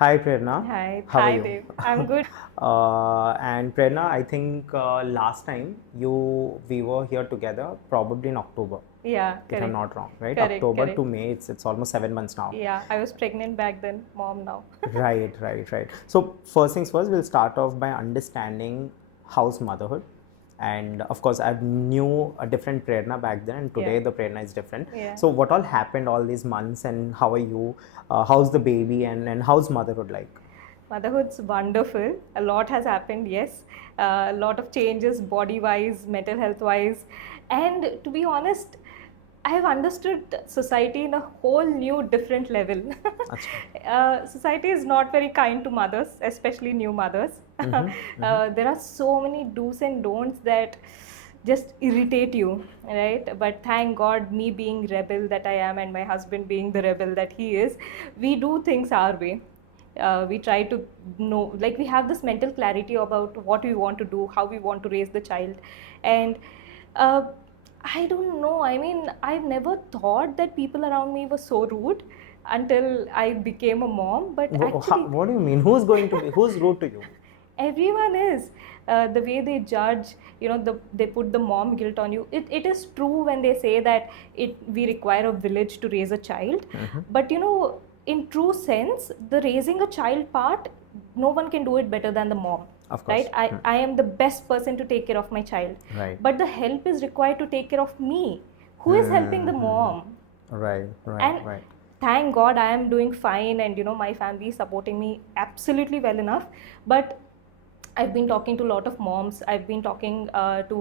Hi Prerana, Hi, how are hi you? Dev. I'm good. And Prerana, I think last time we were here together, probably in October, Yeah, if I'm correct. not wrong, right? Correct, October to correct. May, it's almost 7 months now. Yeah, I was pregnant back then, mom now. Right. So first things first, we'll start off by understanding how's motherhood. And of course, I knew a different Prerana back then, and Yeah, today the Prerana is different. yeah. So what all happened all these months, and how are you? How's the baby, and how's motherhood like? Motherhood's wonderful. A lot has happened, yes. A lot of changes, body wise, mental health wise. And to be honest, I have understood society in a whole new, different level. Acha. Society is not very kind to mothers, especially new mothers. There are so many do's and don'ts that just irritate you, right? But thank God, me being rebel that I am, and my husband being the rebel that he is, we do things our way. We try to know, like, we have this mental clarity about what we want to do, how we want to raise the child. And uh, I don't know, I mean, I've never thought that people around me were so rude until I became a mom. But actually, What do you mean? Who's rude to you? everyone is, the way they judge, they put the mom guilt on you. It is true when they say that we require a village to raise a child. But in true sense, the raising a child part, no one can do it better than the mom. Of Right? course. I am the best person to take care of my child. Right. But the help is required to take care of me. Who is helping the mom? Right. And thank God I am doing fine, and my family is supporting me absolutely well enough. But I've been talking to a lot of moms. I've been talking to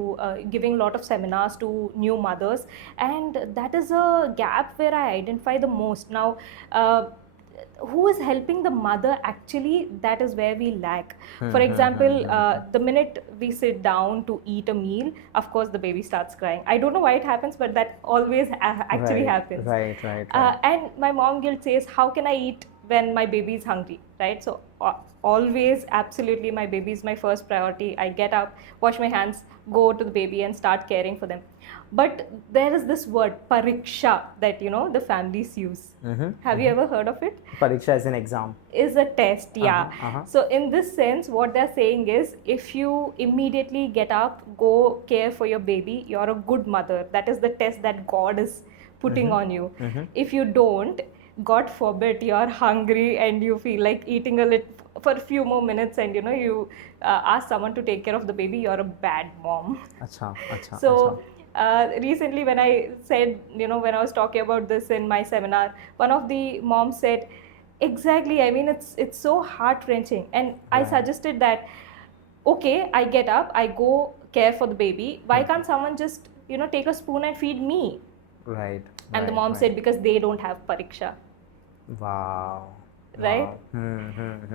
giving a lot of seminars to new mothers, and that is a gap where I identify the most. Now, who is helping the mother actually? That is where we lack. For example, the minute we sit down to eat a meal, of course, the baby starts crying. I don't know why it happens, but that always actually happens. Right. And my mom guilt says, how can I eat when my baby is hungry, right? So always, absolutely, my baby is my first priority. I get up, wash my hands, go to the baby and start caring for them. But there is this word pariksha that the families use. Have you ever heard of it? Pariksha is an exam. Is a test, yeah. Uh-huh. So in this sense, what they're saying is, if you immediately get up, go care for your baby, you're a good mother. That is the test that God is putting on you. If you don't, God forbid, you're hungry and you feel like eating a little for a few more minutes, and you ask someone to take care of the baby, you're a bad mom. Acha. So recently, when I said, when I was talking about this in my seminar, one of the moms said, exactly, I mean, it's so heart wrenching. And I Right. suggested that, okay, I get up, I go care for the baby. Why can't someone just take a spoon and feed me? Right. And the mom said, because they don't have pariksha. Wow. Right?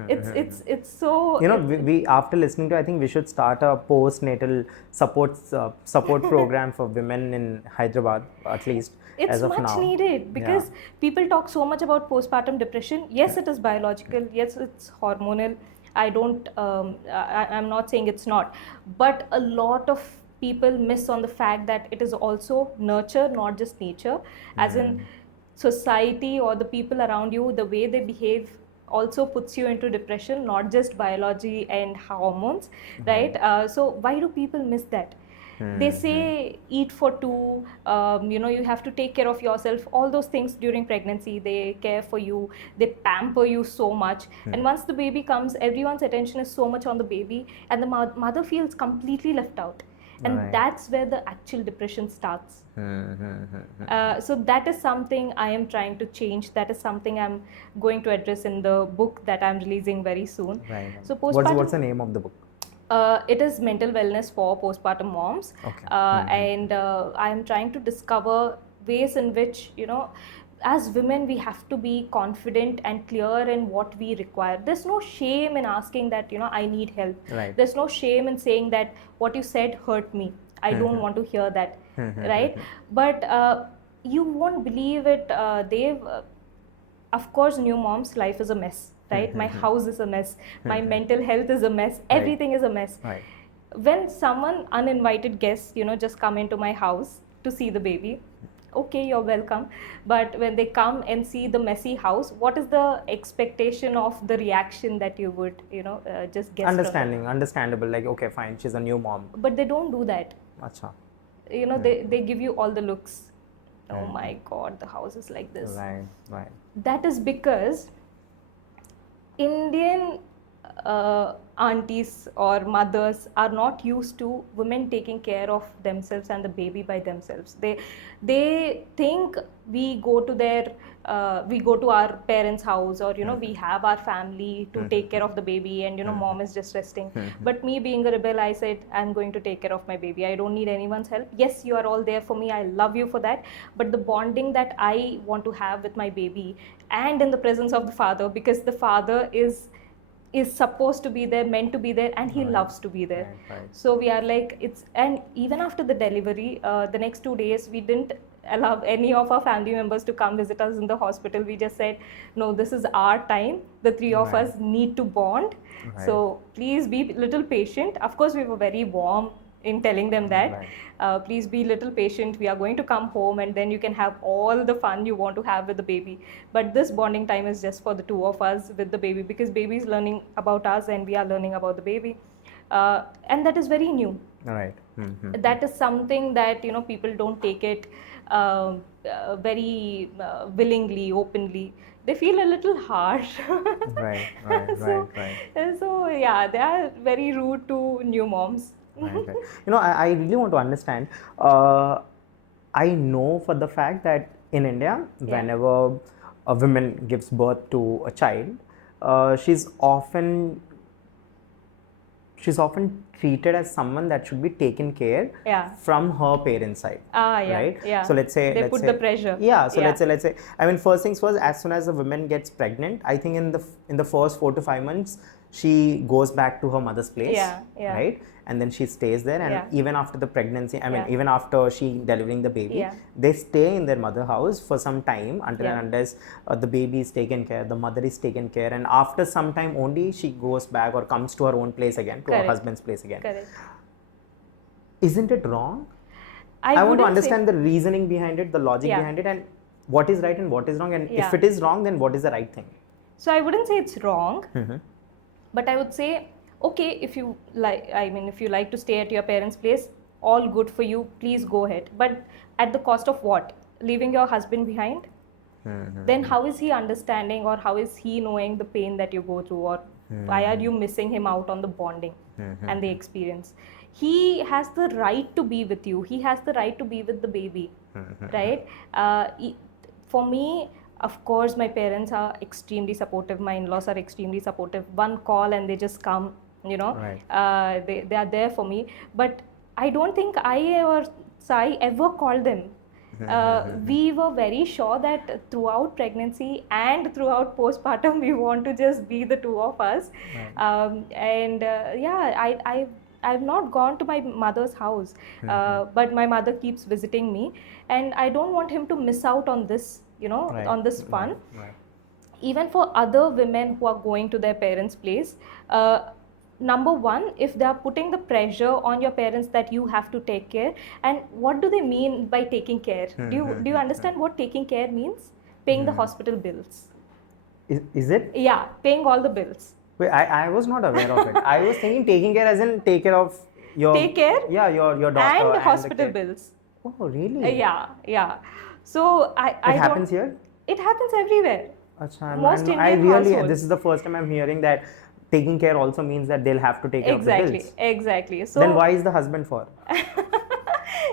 It's so We after listening to, I think we should start a postnatal support program for women in Hyderabad, at least it's as of much now. needed, because people talk so much about postpartum depression. Yes, it is biological. Yes, it's hormonal. I don't I'm not saying it's not, but a lot of people miss on the fact that it is also nurture, not just nature. As in, society or the people around you, the way they behave also puts you into depression, not just biology and hormones. Right? So why do people miss that? They say eat for two, you have to take care of yourself, all those things. During pregnancy, they care for you, they pamper you so much. And once the baby comes, everyone's attention is so much on the baby, and the mother feels completely left out. And that's where the actual depression starts. So that is something I am trying to change. That is something I'm going to address in the book that I'm releasing very soon. Right. So What's the name of the book? It is mental wellness for postpartum moms. Okay. And I am trying to discover ways in which, as women, we have to be confident and clear in what we require. There's no shame in asking that, I need help. Right. There's no shame in saying that what you said hurt me. I don't want to hear that. Right? But you won't believe it, Dave. Of course, new moms, life is a mess. Right? My house is a mess. My mental health is a mess. Everything is a mess. Right. When someone uninvited guests, just come into my house to see the baby, okay, you're welcome. But when they come and see the messy house, what is the expectation of the reaction that you would, just guess from them? Understandable. Like, okay, fine, she's a new mom. But they don't do that. Acha. They give you all the looks. Oh my God, the house is like this. Right. That is because Indian aunties or mothers are not used to women taking care of themselves and the baby by themselves. They think we go to our parents' house, or we have our family to take care of the baby, and mom is just resting. But me being a rebel, I said I'm going to take care of my baby. I don't need anyone's help. Yes, you are all there for me. I love you for that. But the bonding that I want to have with my baby, and in the presence of the father, because the father is supposed to be there, meant to be there, and he loves to be there. Right. So we are like, and even after the delivery, the next 2 days, we didn't allow any of our family members to come visit us in the hospital. We just said, no, this is our time. The three of us need to bond. So please be a little patient. Of course, we were very warm in telling them that please be little patient, we are going to come home, and then you can have all the fun you want to have with the baby. But this bonding time is just for the two of us with the baby, because baby is learning about us and we are learning about the baby, and that is very new. Right. That is something that people don't take it very willingly, openly. They feel a little harsh. Right. So yeah, they are very rude to new moms. Right. I really want to understand. I know for the fact that in India, whenever a woman gives birth to a child, she's often treated as someone that should be taken care from her parents' side. Right? So let's say they put the pressure. Yeah. So let's say. I mean, first things first. As soon as a woman gets pregnant, I think in the first 4 to 5 months, she goes back to her mother's place. Right. And then she stays there, and even after the pregnancy, even after she delivering the baby, they stay in their mother house for some time until and unless the baby is taken care, the mother is taken care, and after some time only she goes back or comes to her own place again, to her husband's place again. Correct. Isn't it wrong? I want to understand the reasoning behind it, the logic behind it, and what is right and what is wrong, and if it is wrong, then what is the right thing? So I wouldn't say it's wrong, but I would say, okay, if you like to stay at your parents' place, all good for you, please go ahead. But at the cost of what? Leaving your husband behind? Then how is he understanding, or how is he knowing the pain that you go through, or why are you missing him out on the bonding and the experience? He has the right to be with you. He has the right to be with the baby, right? For me, of course, my parents are extremely supportive. My in-laws are extremely supportive. One call and they just come, they are there for me. But I don't think I or Sai ever called them. We were very sure that throughout pregnancy and throughout postpartum, we want to just be the two of us. I've not gone to my mother's house, but my mother keeps visiting me, and I don't want him to miss out on this, on this fun. Even for other women who are going to their parents' place, number one, if they are putting the pressure on your parents that you have to take care, and what do they mean by taking care? Do you understand what taking care means? Paying the hospital bills. Is it? Yeah, paying all the bills. Wait, I was not aware of it. I was thinking taking care as in take care of your... Take care? Yeah, your doctor and hospital bills. Oh, really? Yeah. So it happens here? It happens everywhere. Achha, Most Indian households. This is the first time I'm hearing that taking care also means that they'll have to take care of the bills. Exactly. So then why is the husband for?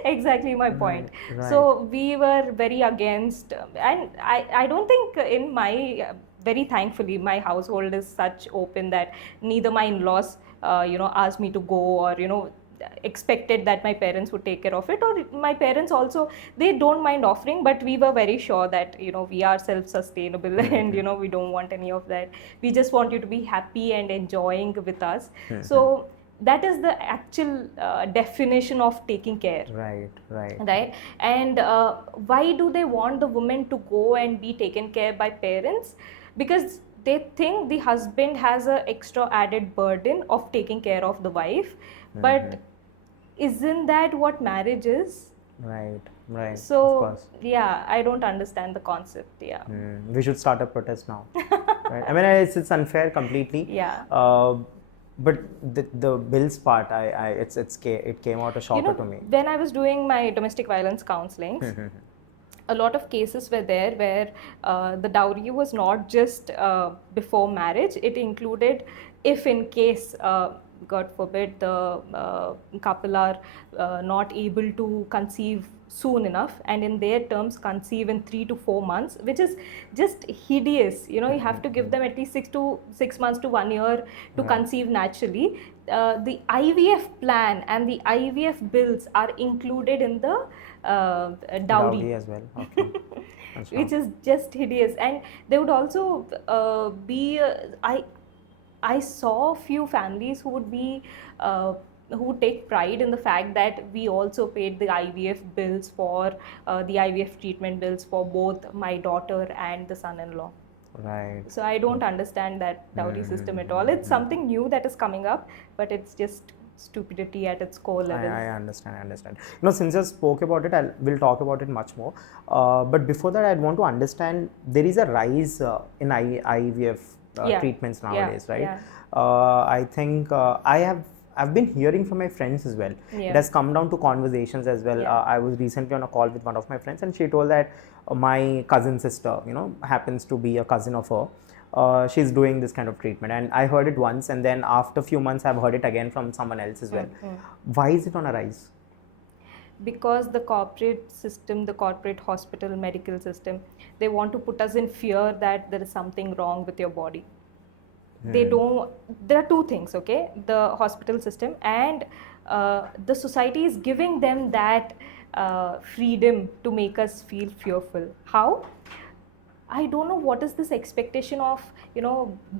Exactly my point. Right. So we were very against, and I don't think in my, very thankfully, my household is such open that neither my in-laws, asked me to go, or, expected that my parents would take care of it, or my parents also, they don't mind offering, but we were very sure that, we are self-sustainable and, we don't want any of that. We just want you to be happy and enjoying with us. So that is the actual definition of taking care. Right. And why do they want the woman to go and be taken care by parents? Because they think the husband has an extra added burden of taking care of the wife. But isn't that what marriage is? Right. Right, So, of course. Yeah, I don't understand the concept. Yeah. We should start a protest now. Right? I mean, it's unfair completely. Yeah. But the bills part, it came out a shocker to me. When I was doing my domestic violence counselings, a lot of cases were there where the dowry was not just before marriage. It included if in case, God forbid, the couple are not able to conceive soon enough, and in their terms conceive in 3 to 4 months, which is just hideous. You have to give them at least 6 months to 1 year to conceive naturally. The IVF plan and the IVF bills are included in the dowry as well. Okay. which is just hideous. And they would also be I saw a few families who would be who would take pride in the fact that we also paid the IVF bills for the IVF treatment bills for both my daughter and the son-in-law. Right. So I don't understand that dowry system at all. It's something new that is coming up, but it's just stupidity at its core level. I understand. Since you spoke about it, we'll talk about it much more. But before that, I'd want to understand, there is a rise in IVF treatments nowadays, right? Yeah. I think I've been hearing from my friends as well. It has come down to conversations as well. I was recently on a call with one of my friends, and she told that my cousin sister, happens to be a cousin of her. She's doing this kind of treatment, and I heard it once, and then after a few months I've heard it again from someone else as well. Why is it on a rise? Because the corporate system, the corporate hospital medical system, they want to put us in fear that there is something wrong with your body. They don't. There are two things, okay? The hospital system and the society is giving them that freedom to make us feel fearful. How? I don't know what is this expectation of,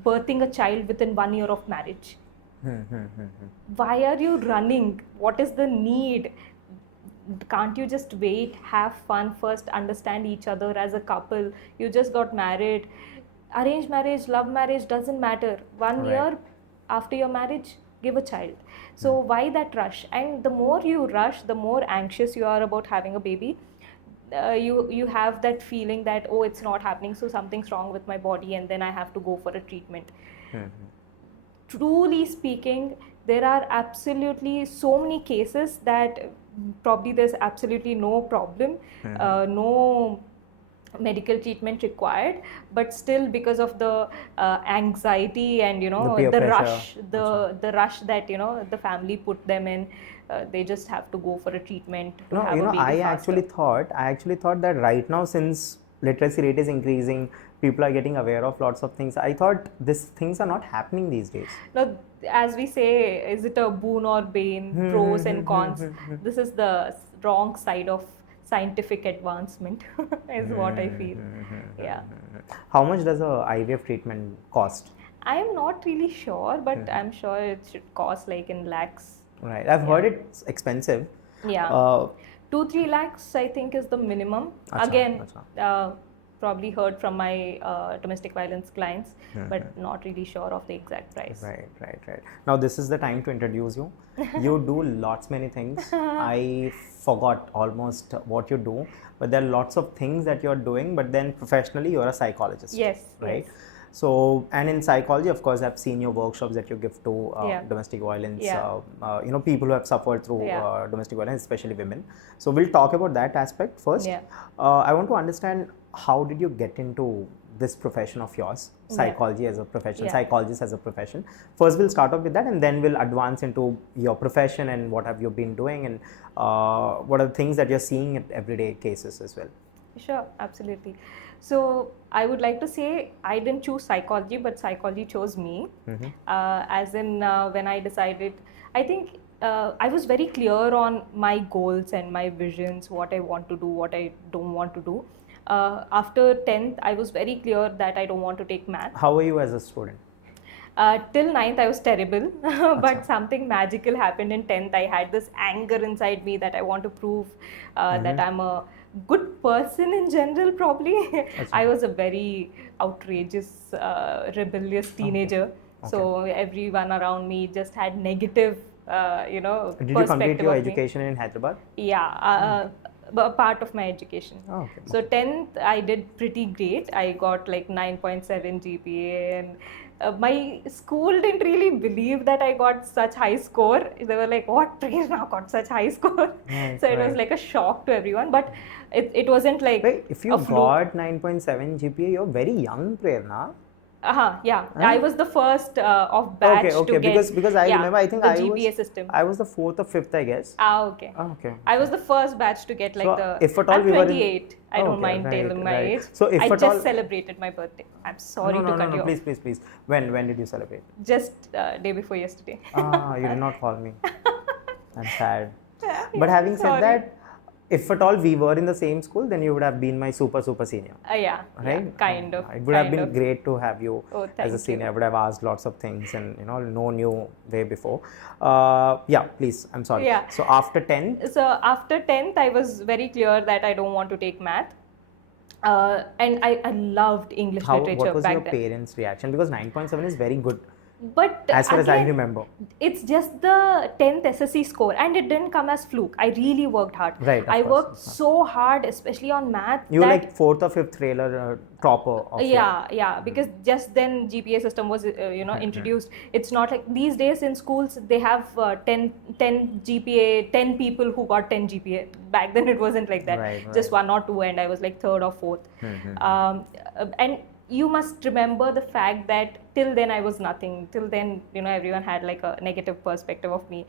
birthing a child within 1 year of marriage. Why are you running? What is the need? Can't you just wait, have fun first, understand each other as a couple? You just got married. Arranged marriage, love marriage, doesn't matter. 1 year after your marriage, give a child. So why that rush? And the more you rush, the more anxious you are about having a baby. You have that feeling that, oh, it's not happening, so something's wrong with my body, and then I have to go for a treatment. Truly speaking, there are absolutely so many cases that probably there's absolutely no problem, no medical treatment required, but still because of the anxiety and the rush, the rush that the family put them in, they just have to go for a treatment to have a baby faster. I actually thought that right now, since literacy rate is increasing, people are getting aware of lots of things, I thought these things are not happening these days. Now, as we say, is it a boon or bane, pros and cons? This is the wrong side of scientific advancement is what I feel. Yeah. How much does a IVF treatment cost? I am not really sure, but I'm sure it should cost like in lakhs. Right. I've heard it's expensive. Yeah. 2-3 lakhs I think is the minimum. Again, probably heard from my domestic violence clients, but not really sure of the exact price. Right. Now this is the time to introduce you. You do many things. I forgot almost what you do, but there are lots of things that you're doing, but then professionally you're a psychologist. Yes. Right. So, and in psychology, of course, I've seen your workshops that you give to domestic violence, people who have suffered through domestic violence, especially women. So we'll talk about that aspect first. I want to understand, how did you get into this profession of yours, psychology as a profession, psychologist as a profession? First, we'll start off with that, and then we'll advance into your profession and what have you been doing, and what are the things that you're seeing in everyday cases as well. Sure, absolutely. So I would like to say I didn't choose psychology, but psychology chose me. As in, when I decided, I think I was very clear on my goals and my visions, what I want to do, what I don't want to do. After 10th, I was very clear that I don't want to take math. How were you as a student? Till 9th, I was terrible, but something magical happened in 10th. I had this anger inside me that I want to prove that I'm a good person in general, probably. I was a very outrageous, rebellious teenager. So everyone around me just had negative, Did you complete your education in Hyderabad? Yeah. a part of my education. Oh, okay. So 10th I did pretty great. I got like 9.7 GPA, and my school didn't really believe that I got such high score. They were like, what, Prerana got such high score? Right, So it was like a shock to everyone, but it wasn't like Wait, if you a fluke. got 9.7 GPA, you're very young, Prerana. Yeah. I was the first of batch to get because I remember, I think the I GPA was system. I was the 4th or 5th, I guess. Okay. Okay. I was the first batch to get like So, if at all I'm we were in- 28. I don't mind telling my age. So if I at just all- celebrated my birthday. I'm sorry to cut you off. Please. When did you celebrate? Just day before yesterday. You did not call me. I'm sad. Yeah, But having said sorry. that, if at all we were in the same school, then you would have been my super senior. Yeah, Right? kind of. It would have been great to have you Oh, as thank a senior. you. I would have asked lots of things and known you way before. Please. I'm sorry. Yeah. So after 10th, So after 10th, I was very clear that I don't want to take math. And I loved English literature what was back your then. parents' reaction? Because 9.7 is very good. But As far as I again, remember. It's just the 10th SSC score, and it didn't come as fluke. I really worked hard. Right, of I course. worked so hard, especially on math. You were like 4th or 5th railer topper of Yeah, because just then GPA system was introduced. It's not like these days in schools they have 10 GPA, 10 people who got 10 GPA. Back then it wasn't like that. Right. Just 1 or 2, and I was like 3rd or 4th. And you must remember the fact that till then I was nothing. Till then, everyone had like a negative perspective of me.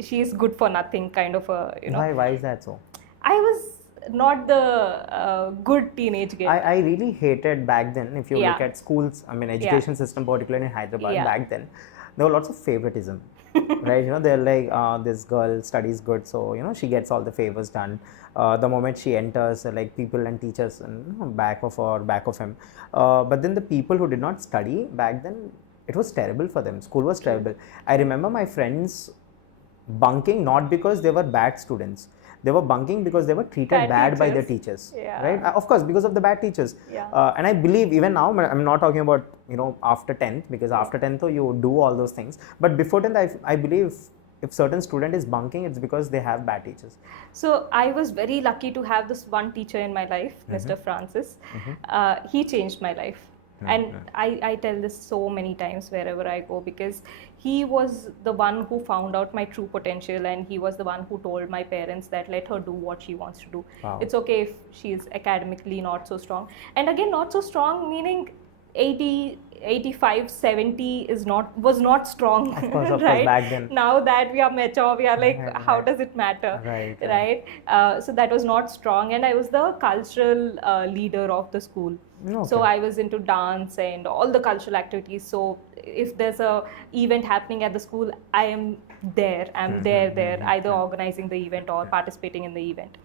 She's good for nothing, kind of a, Why is that so? I was not the good teenage girl. I really hated back then, if you look at schools, education system, particularly in Hyderabad, back then, there were lots of favoritism. Right, they're like, this girl studies good, so she gets all the favors done. The moment she enters, like people and teachers back of her, back of him. But then the people who did not study back then, it was terrible for them. School was terrible. I remember my friends bunking not because they were bad students. They were bunking because they were treated bad by the teachers. Right? Of course, because of the bad teachers. And I believe even now, I'm not talking about after 10th, because after 10th you do all those things. But before 10th, I believe if certain student is bunking, it's because they have bad teachers. So I was very lucky to have this one teacher in my life, Mr. Francis. He changed my life. And I tell this so many times wherever I go, because he was the one who found out my true potential, and he was the one who told my parents that let her do what she wants to do. Wow. It's okay if she's academically not so strong. And again, not so strong meaning 80, 85, 70 was not strong. Of course, right? back then. Now that we are mature, we are like, how does it matter? Right. So that was not strong, and I was the cultural leader of the school. Okay. So I was into dance and all the cultural activities. So if there's a event happening at the school, I am there. I'm there, either organizing the event or participating in the event.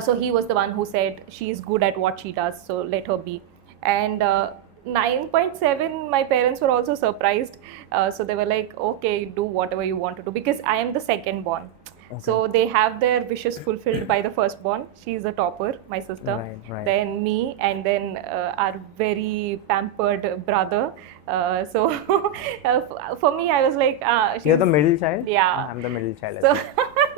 So he was the one who said she's good at what she does, so let her be. And 9.7, my parents were also surprised. So they were like, okay, do whatever you want to do, because I am the second born. Okay. So they have their wishes fulfilled by the firstborn. She's a topper, my sister. Right. Then me, and then our very pampered brother. So for me, I was like, you're the middle child? Yeah. I'm the middle child. So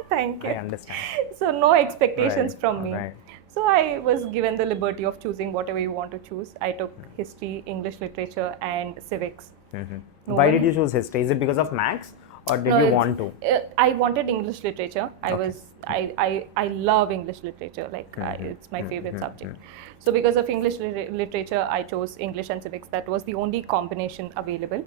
thank you. I understand. So no expectations from me. Right. So I was given the liberty of choosing whatever you want to choose. I took history, English literature, and civics. Why did you choose history? Is it because of maths, or did you want to? I wanted English literature. I love English literature. Like it's my favorite subject. So because of English literature, I chose English and civics. That was the only combination available.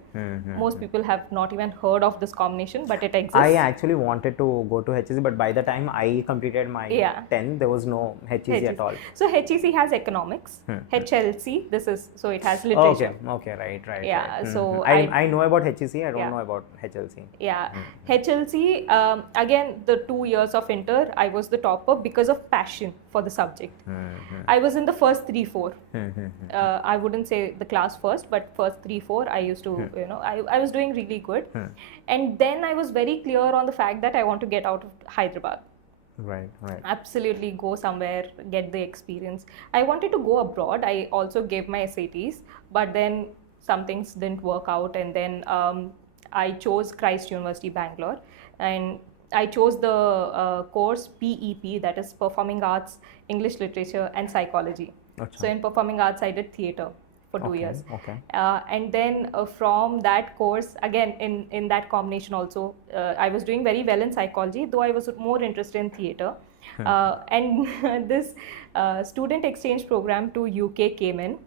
Most people have not even heard of this combination, but it exists. I actually wanted to go to HEC, but by the time I completed my 10, there was no HEC at all. So HEC has economics. HLC, so it has literature. Okay, right. Yeah, so I know about HEC, I don't know about HLC. Yeah, HLC, again, the 2 years of inter, I was the topper because of passion for the subject. I was in the first 3-4. I wouldn't say the class first, but first 3-4, I used to, I was doing really good. And then I was very clear on the fact that I want to get out of Hyderabad. Right. Absolutely, go somewhere, get the experience. I wanted to go abroad. I also gave my SATs, but then some things didn't work out, and then I chose Christ University, Bangalore, and I chose the course PEP, that is Performing Arts, English Literature and Psychology. Achha. So in Performing Arts, I did theatre for 2 years. Okay. And then from that course, again, in that combination also, I was doing very well in psychology, though I was more interested in theatre. And this student exchange program to UK came in.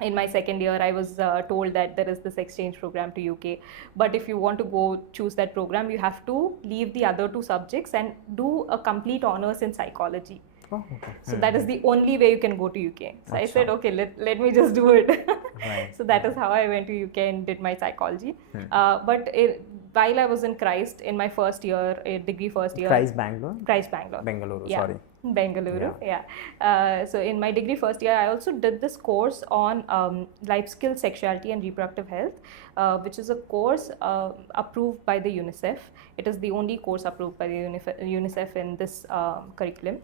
In my second year, I was told that there is this exchange program to UK. But if you want to go choose that program, you have to leave the other 2 subjects and do a complete honors in psychology. Oh, okay. So that is the only way you can go to UK. So I said, okay, let me just do it. Right. So that is how I went to UK and did my psychology. But while I was in Christ, in my first year, degree first year. Christ Bangalore? Christ Bangalore. Bengaluru, Yeah. sorry. Bengaluru, yeah. So in my degree first year, I also did this course on life skills, sexuality and reproductive health, which is a course approved by the UNICEF. It is the only course approved by the UNICEF in this curriculum.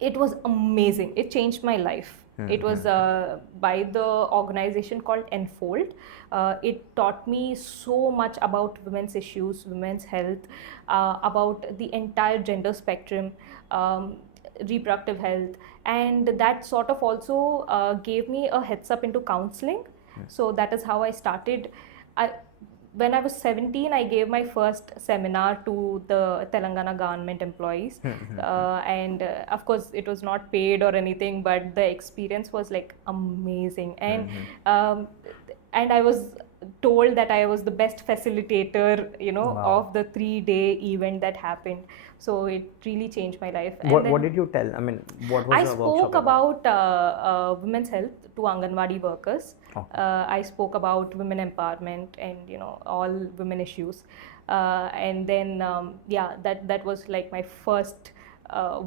It was amazing. It changed my life. It was by the organization called Enfold. It taught me so much about women's issues, women's health, about the entire gender spectrum, reproductive health, and that sort of also gave me a heads up into counseling. So that is how I started. When I was 17, I gave my first seminar to the Telangana government employees. And of course, it was not paid or anything, but the experience was like amazing. And I was told that I was the best facilitator, of the 3-day event that happened. So it really changed my life. What did you tell? I mean, what was the workshop spoke about women's health to Anganwadi workers. Okay. I spoke about women empowerment and all women issues. And then that was like my first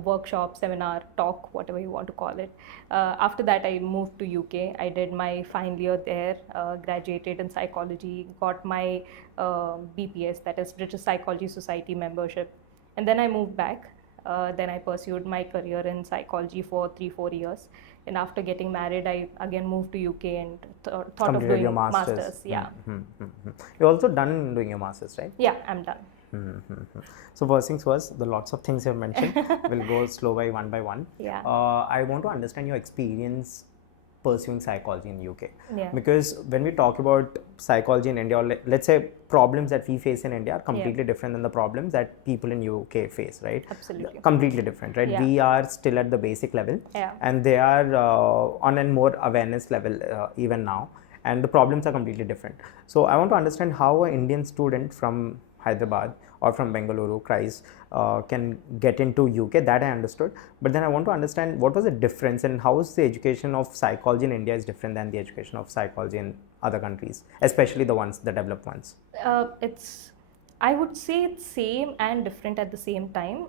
workshop, seminar, talk, whatever you want to call it. After that, I moved to UK. I did my final year there, graduated in psychology, got my BPS, that is British Psychology Society membership. And then I moved back. Then I pursued my career in psychology for 3-4 years. And after getting married, I again moved to UK and thought of doing your masters. Yeah. You're also done doing your masters, right? Yeah, I'm done. So first things first, the lots of things you've mentioned, we'll go slow by one. Yeah. I want to understand your experience pursuing psychology in UK. Yeah. Because when we talk about psychology in India, or let's say problems that we face in India are completely different than the problems that people in UK face, right? Absolutely. Completely different, right? We are still at the basic level, and they are on a more awareness level even now, and the problems are completely different. So I want to understand how an Indian student from Hyderabad or from Bengaluru, Christ, can get into UK. That I understood, but then I want to understand what was the difference and how is the education of psychology in India is different than the education of psychology in other countries, especially the developed ones. I would say it's same and different at the same time.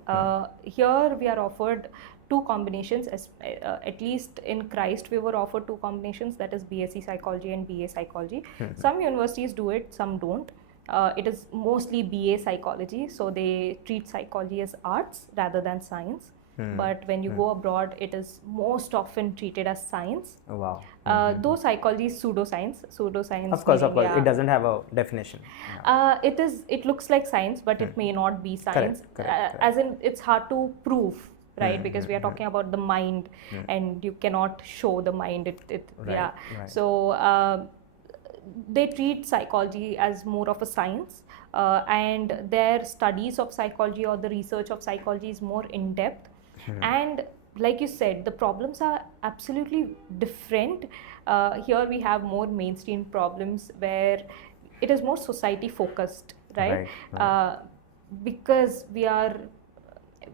Here we are offered 2 combinations, at least in Christ we were offered 2 combinations, that is BSc Psychology and BA Psychology. Some universities do it, some don't. It is mostly BA Psychology, so they treat psychology as arts rather than science. But when you go abroad, it is most often treated as science. Oh, wow. Though psychology is pseudoscience. Of course, it doesn't have a definition. It looks like science, but it may not be science. Correct. As in, it's hard to prove, right? Because we are talking about the mind, and you cannot show the mind. Right. So they treat psychology as more of a science, and their studies of psychology or the research of psychology is more in depth. And like you said, the problems are absolutely different. Here we have more mainstream problems where it is more society focused, right? Because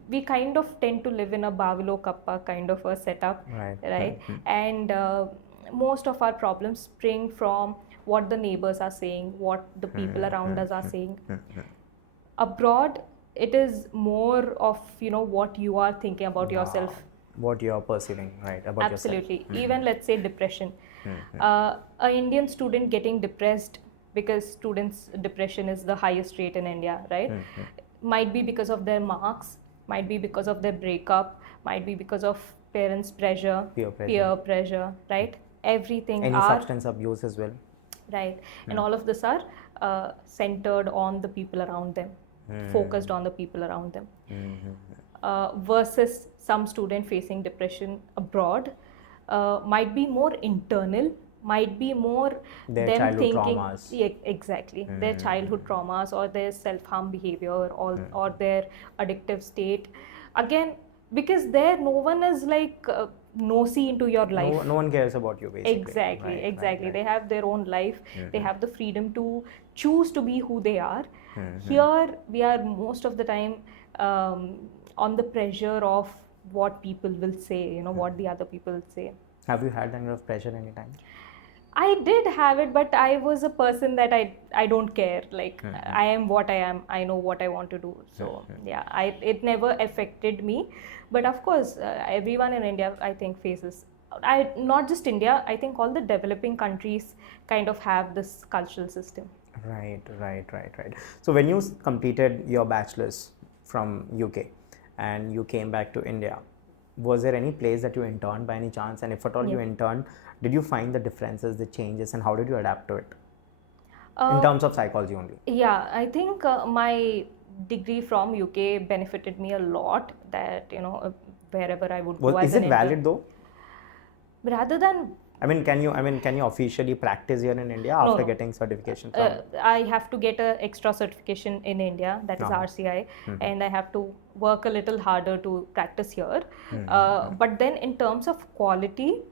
we kind of tend to live in a Bavilo Kappa kind of a setup, right? And most of our problems spring from what the neighbors are saying, what the people around us are saying. Abroad, it is more of what you are thinking about yourself, what you are perceiving, right, about absolutely yourself. Even let's say depression, a Indian student getting depressed, because students' depression is the highest rate in India, right? Might be because of their marks, might be because of their breakup, might be because of parents' pressure, peer pressure, right? Everything. Any substance abuse as well. Right. And all of this are centered on the people around them. focused on the people around them. Versus some student facing depression abroad might be more internal, might be more their them childhood thinking traumas. Yeah, exactly, their childhood traumas or their self-harm behavior or their addictive state. Again, because there no one is like nosy into your life. No one cares about you, basically. Exactly, Right, exactly. right. They have their own life. They have the freedom to choose to be who they are. Here we are most of the time on the pressure of what people will say, what the other people say. Have you had that kind of pressure anytime? I did have it, but I was a person that I don't care. Like I am what I am. I know what I want to do. So yeah, it never affected me. But of course, everyone in India, I think, faces. Not just India. I think all the developing countries kind of have this cultural system. Right. So when you completed your bachelor's from UK and you came back to India, was there any place that you interned by any chance? And if at all you interned, did you find the differences, the changes, and how did you adapt to it? In terms of psychology only. Yeah, I think my degree from UK benefited me a lot. That wherever I would go. Is it valid though? Rather than can you officially practice here in India after getting certification from? I have to get an extra certification in India, that is RCI, and I have to work a little harder to practice here. But then in terms of quality,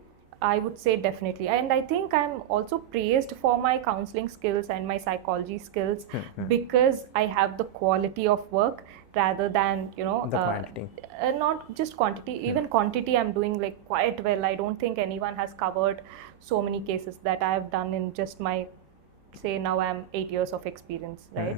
I would say definitely. And I think I'm also praised for my counseling skills and my psychology skills because I have the quality of work rather than the quantity. Not just quantity, even quantity I'm doing like quite well. I don't think anyone has covered so many cases that I have done in just my, say now I'm 8 years of experience, right?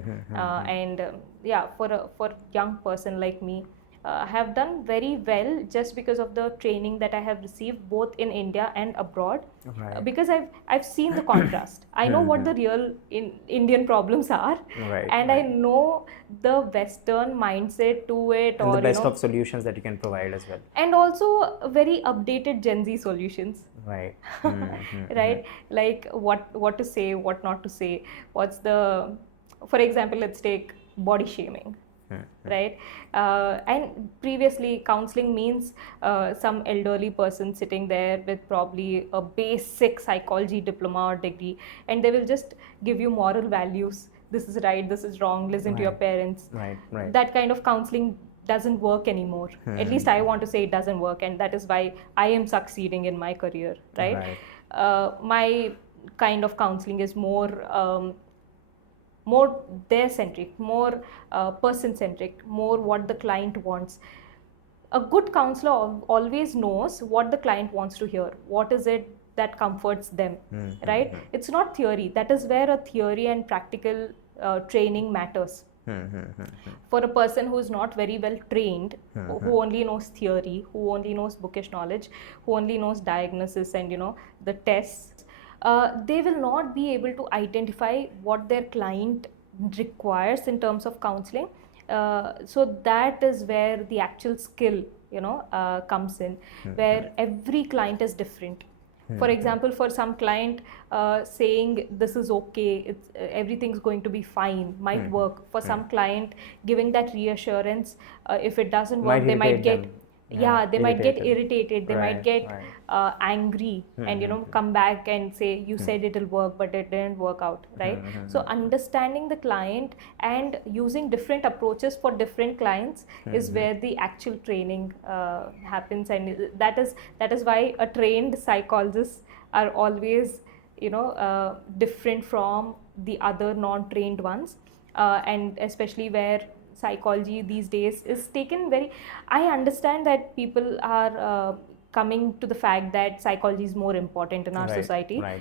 And yeah, for a young person like me, I have done very well just because of the training that I have received both in India and abroad. Right. Because I've seen the contrast. I know what the real Indian problems are, and I know the Western mindset to it, and the best of solutions that you can provide as well, and also very updated Gen Z solutions. Right. Right, like what to say, what not to say. What's the, for example, let's take body shaming. Right, and previously counseling means some elderly person sitting there with probably a basic psychology diploma or degree, and they will just give you moral values. This is right, this is wrong, listen to your parents. Right. That kind of counseling doesn't work anymore. At least I want to say it doesn't work, and that is why I am succeeding in my career. Right. My kind of counseling is more their centric, more person centric, more what the client wants. A good counselor always knows what the client wants to hear. What is it that comforts them, right? It's not theory. That is where a theory and practical training matters. For a person who is not very well trained, who only knows theory, who only knows bookish knowledge, who only knows diagnosis and the tests, they will not be able to identify what their client requires in terms of counseling. So that is where the actual skill comes in, where every client is different. For example, for some client, saying this is okay, everything's going to be fine might work. For some client, giving that reassurance, if it doesn't work, they might get they might get irritated, they might get angry, and come back and say you said it'll work but it didn't work out, right? So understanding the client and using different approaches for different clients is where the actual training happens, and that is why a trained psychologists are always different from the other non-trained ones, and especially where psychology these days is taken very. I understand that people are coming to the fact that psychology is more important in our society. Right.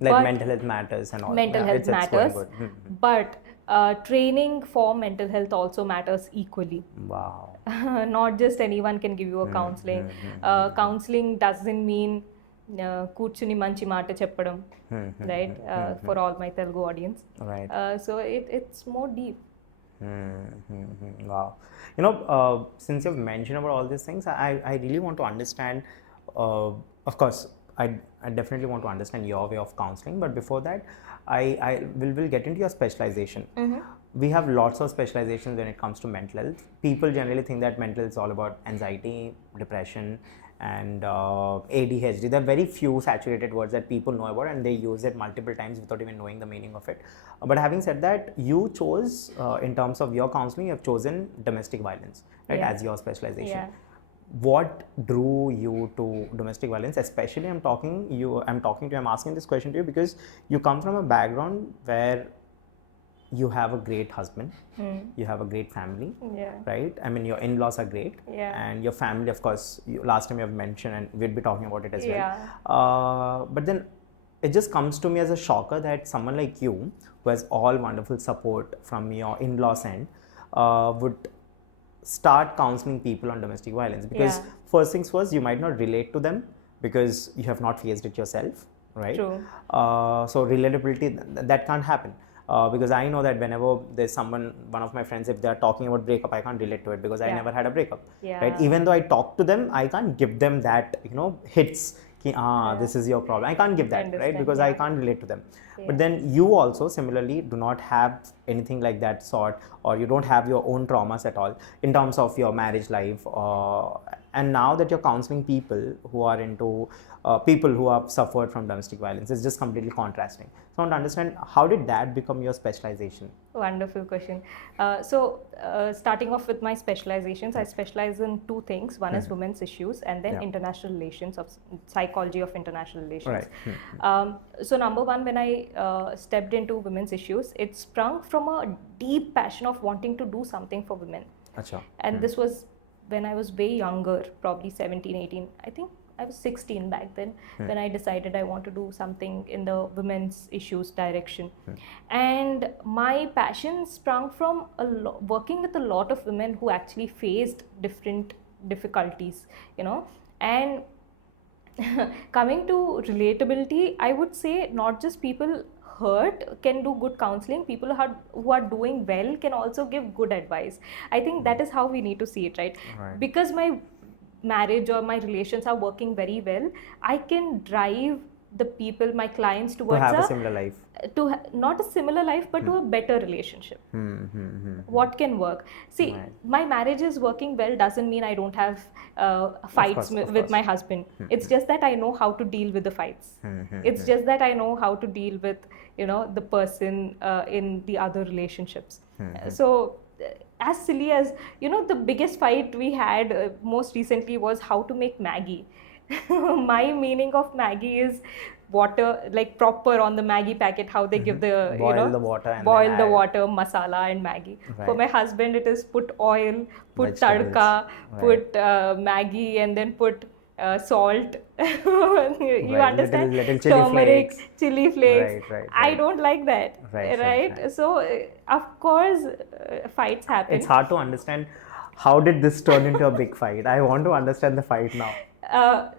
Like mental health matters and all. Mental health matters, but training for mental health also matters equally. Wow. Not just anyone can give you a counseling. Counseling doesn't mean కూర్చుని మంచి మాట చెప్పడం, right? For all my Telugu audience, right. So it's more deep. Wow. Since you've mentioned about all these things, I really want to understand, of course, I definitely want to understand your way of counseling, but before that, I will get into your specialization. we have lots of specializations when it comes to mental health. People generally think that mental health is all about anxiety, depression, and ADHD. There are very few saturated words that people know about, and they use it multiple times without even knowing the meaning of it. But having said that, you chose, in terms of your counseling, you have chosen domestic violence, right, as your specialization. What drew you to domestic violence? Especially, I'm asking this question to you because you come from a background where you have a great husband, you have a great family, right? I mean, your in-laws are great, and your family, of course, last time you have mentioned, and we'll be talking about it as well. But then it just comes to me as a shocker that someone like you, who has all wonderful support from your in-laws end, would start counseling people on domestic violence. Because first things first, you might not relate to them because you have not faced it yourself, right? True. So relatability, that can't happen. Because I know that whenever there's someone, one of my friends, if they're talking about breakup, I can't relate to it because I never had a breakup, right? Even though I talk to them, I can't give them that, hits, this is your problem. I can't give that, right? Because I can't relate to them. But then you also similarly do not have anything like that sort, or you don't have your own traumas at all in terms of your marriage life. And now that you're counseling people who are into people who have suffered from domestic violence, it's just completely contrasting. So I want to understand, how did that become your specialization? Wonderful question. Starting off with my specializations, I specialize in two things. One is women's issues, and then international relations, of psychology of international relations. Right. So number one, when I stepped into women's issues, it sprung from a deep passion of wanting to do something for women. Achha. And this was when I was way younger, probably 17, 18. I think I was 16 back then when I decided I want to do something in the women's issues direction. And my passion sprung from working with a lot of women who actually faced different difficulties, and coming to relatability, I would say not just people hurt can do good counseling, people who are doing well can also give good advice. I think that is how we need to see it, right? Because my marriage or my relations are working very well, I can drive the people, my clients, towards to have a similar life, not a similar life, but to a better relationship. What can work? See, my marriage is working well doesn't mean I don't have fights with my husband. It's just that I know how to deal with the fights. It's just that I know how to deal with the person in the other relationships. So as silly as the biggest fight we had most recently was how to make Maggie. My meaning of Maggie is water, like proper on the Maggie packet, how they give the boil the water, and boil the water, masala and Maggie. For my husband, it is put oil, put tadka, put Maggie, and then put salt. You understand? Little chili turmeric, flakes. Chili flakes. Right. I don't like that. Right. So of course, fights happen. It's hard to understand. How did this turn into a big fight? I want to understand the fight now.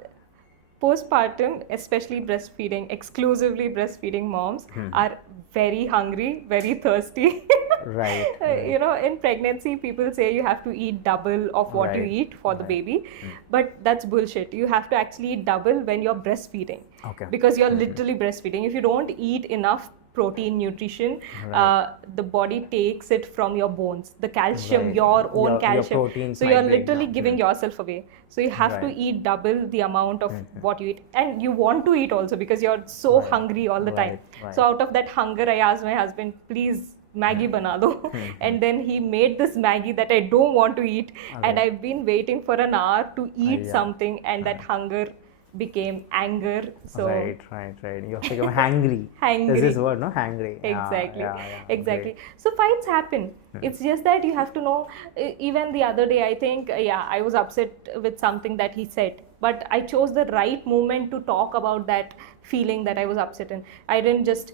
Postpartum, especially breastfeeding, exclusively breastfeeding moms are very hungry, very thirsty. Right. In pregnancy, people say you have to eat double of what you eat for the baby. But that's bullshit. You have to actually eat double when you're breastfeeding. Okay. Because you're literally breastfeeding. If you don't eat enough protein, nutrition, the body takes it from your bones, the calcium, your own calcium. So you're literally giving yourself away. So you have to eat double the amount of what you eat, and you want to eat also because you're so hungry all the time. So out of that hunger, I asked my husband, please Maggie bana do. And then he made this Maggie that I don't want to eat, and I've been waiting for an hour to eat something, and that hunger became anger. So right. You have become hangry. There's this word, no? Hangry. Exactly. Exactly. So fights happen. It's just that you have to know. Even the other day, I think, I was upset with something that he said, but I chose the right moment to talk about that feeling that I was upset in. I didn't just,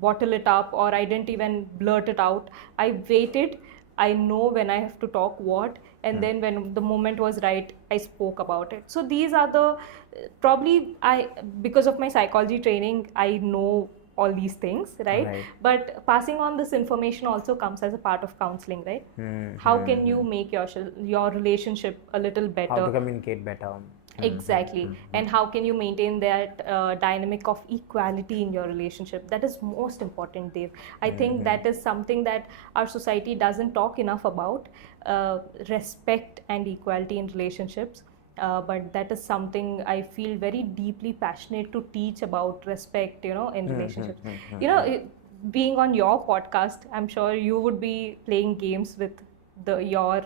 bottle it up, or I didn't even blurt it out. I waited. I know when I have to talk what, and then when the moment was right, I spoke about it. So these are the probably because of my psychology training, I know all these things, right? But passing on this information also comes as a part of counseling, right? How can you make your relationship a little better? How to communicate better? Exactly. And how can you maintain that dynamic of equality in your relationship? That is most important, Dev. I think that is something that our society doesn't talk enough about, respect and equality in relationships. But that is something I feel very deeply passionate to teach about respect, in relationships. Being on your podcast, I'm sure you would be playing games with your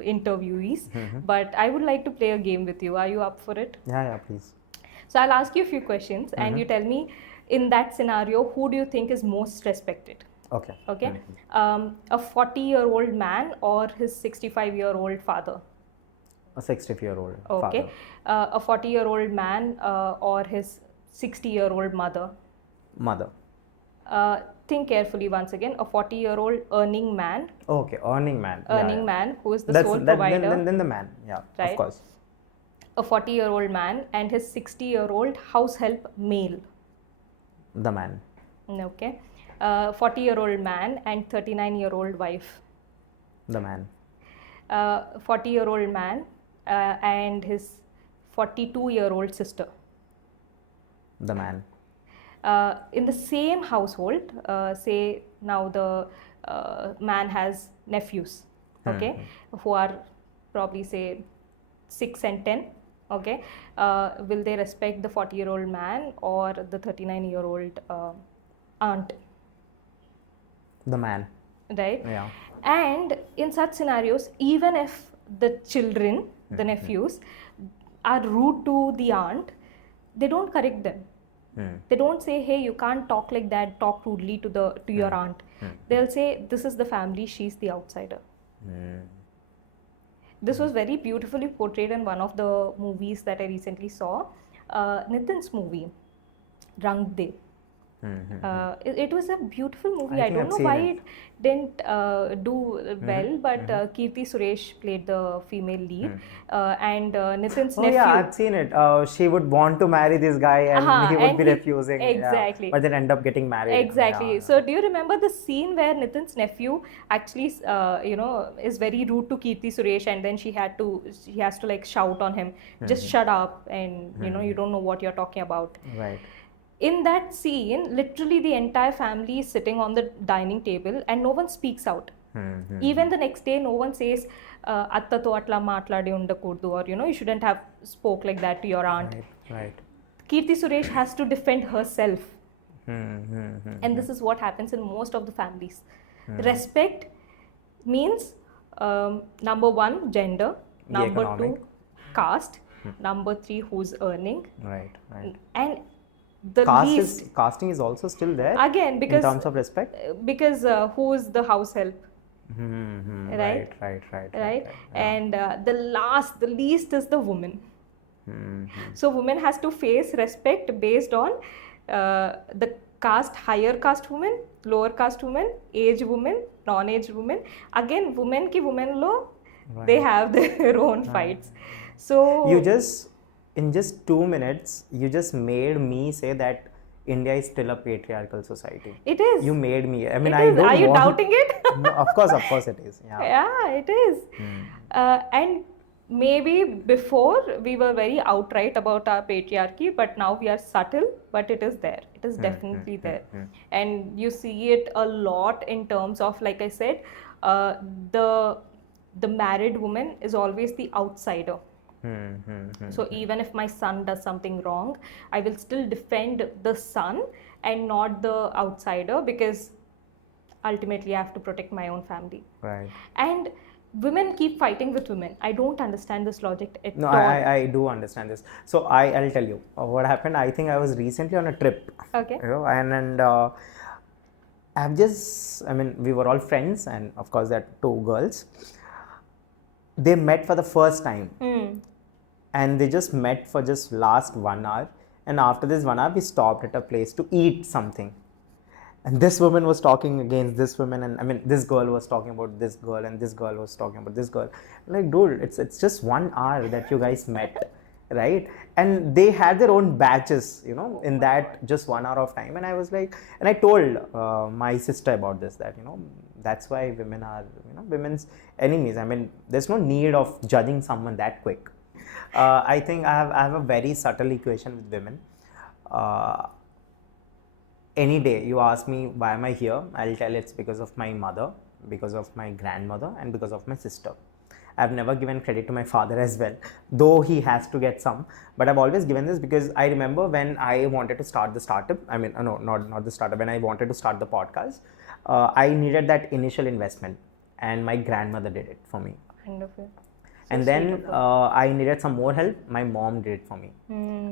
interviewees, but I would like to play a game with you. Are you up for it? Yeah, please. So I'll ask you a few questions and you tell me, in that scenario, who do you think is most respected? Okay. A 40-year-old man or his 65-year-old father? A 60-year-old Okay. father. A 40-year-old man or his 60-year-old mother? Mother. Think carefully once again. A 40-year-old earning man. Okay, earning man. Earning man who is the sole provider. Then the man, yeah, right? Of course. A 40-year-old man and his 60-year-old house help male. The man. Okay. 40-year-old man and 39-year-old wife. The man. 40-year-old man and his 42-year-old sister. The man. In the same household, say now the man has nephews, okay, who are probably say 6 and 10, okay, will they respect the 40-year-old man or the 39-year-old aunt? The man. Right? Yeah. And in such scenarios, even if the children, the nephews, are rude to the aunt, they don't correct them. They don't say, hey, you can't talk like that, talk rudely to your aunt. They'll say, this is the family, she's the outsider. This was very beautifully portrayed in one of the movies that I recently saw. Nitin's movie, Rang De. It was a beautiful movie. I don't know why it didn't do well, but Kirti Suresh played the female lead, and Nitin's nephew. Yeah, I've seen it. She would want to marry this guy, and he would be refusing. Exactly. Yeah. But then end up getting married. Exactly. Yeah. So, do you remember the scene where Nitin's nephew actually, is very rude to Kirti Suresh, and then she has to like shout on him, just shut up, and you don't know what you're talking about. Right. In that scene, literally the entire family is sitting on the dining table and no one speaks out. Even the next day, no one says, Atta to atla maatladi undakudu, or you shouldn't have spoke like that to your aunt. Right. Kirti Suresh has to defend herself. And this is what happens in most of the families. Respect means number 1, gender, number 2, caste, number 3, who's earning. Right. And casting is also still there again, because in terms of respect, because who is the house help, right. And the least is the woman. So woman has to face respect based on the caste, higher caste woman, lower caste woman, age woman, non-age woman. Again, women law, they have their own fights. So in just 2 minutes, you just made me say that India is still a patriarchal society. It is. You made me. I mean, Are you doubting it? No, of course it is. Yeah, it is. And maybe before we were very outright about our patriarchy, but now we are subtle, but it is there. It is definitely there. And you see it a lot in terms of, like I said, the married woman is always the outsider. So even if my son does something wrong, I will still defend the son and not the outsider, because ultimately I have to protect my own family. Right. And women keep fighting with women. I don't understand this logic at all. No, I do understand this. So I'll tell you what happened. I think I was recently on a trip. Okay. And we were all friends, and of course there are 2 girls. They met for the first time. And they just met for just last 1 hour, and after this 1 hour we stopped at a place to eat something, and this woman was talking against this woman, and this girl was talking about this girl, and this girl was talking about this girl. I'm like, dude, it's just 1 hour that you guys met, right? And they had their own batches, in that just 1 hour of time. And I was like, and I told my sister about this, that that's why women are women's enemies. There's no need of judging someone that quick. I think I have a very subtle equation with women. Any day you ask me why am I here, I'll tell it's because of my mother, because of my grandmother, and because of my sister. I've never given credit to my father as well, though he has to get some. But I've always given this because I remember when I wanted to start the startup. I mean, no, not the startup. When I wanted to start the podcast, I needed that initial investment, and my grandmother did it for me. Wonderful. And then I needed some more help. My mom did it for me,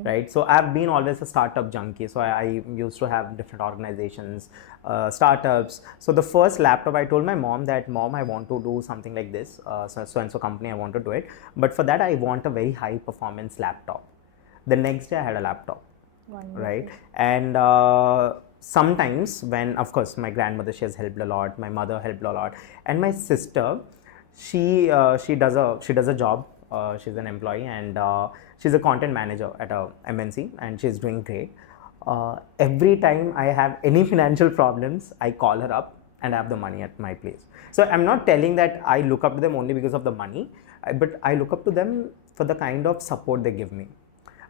right? So I've been always a startup junkie. So I used to have different organizations, startups. So the first laptop, I told my mom that, Mom, I want to do something like this, so and so company, I want to do it. But for that, I want a very high performance laptop. The next day, I had a laptop, right? And sometimes when, of course, my grandmother, she has helped a lot. My mother helped a lot, and my sister, she does a job. She's an employee, and she's a content manager at a MNC, and she's doing great. Every time I have any financial problems, I call her up and I have the money at my place. So I'm not telling that I look up to them only because of the money, but I look up to them for the kind of support they give me.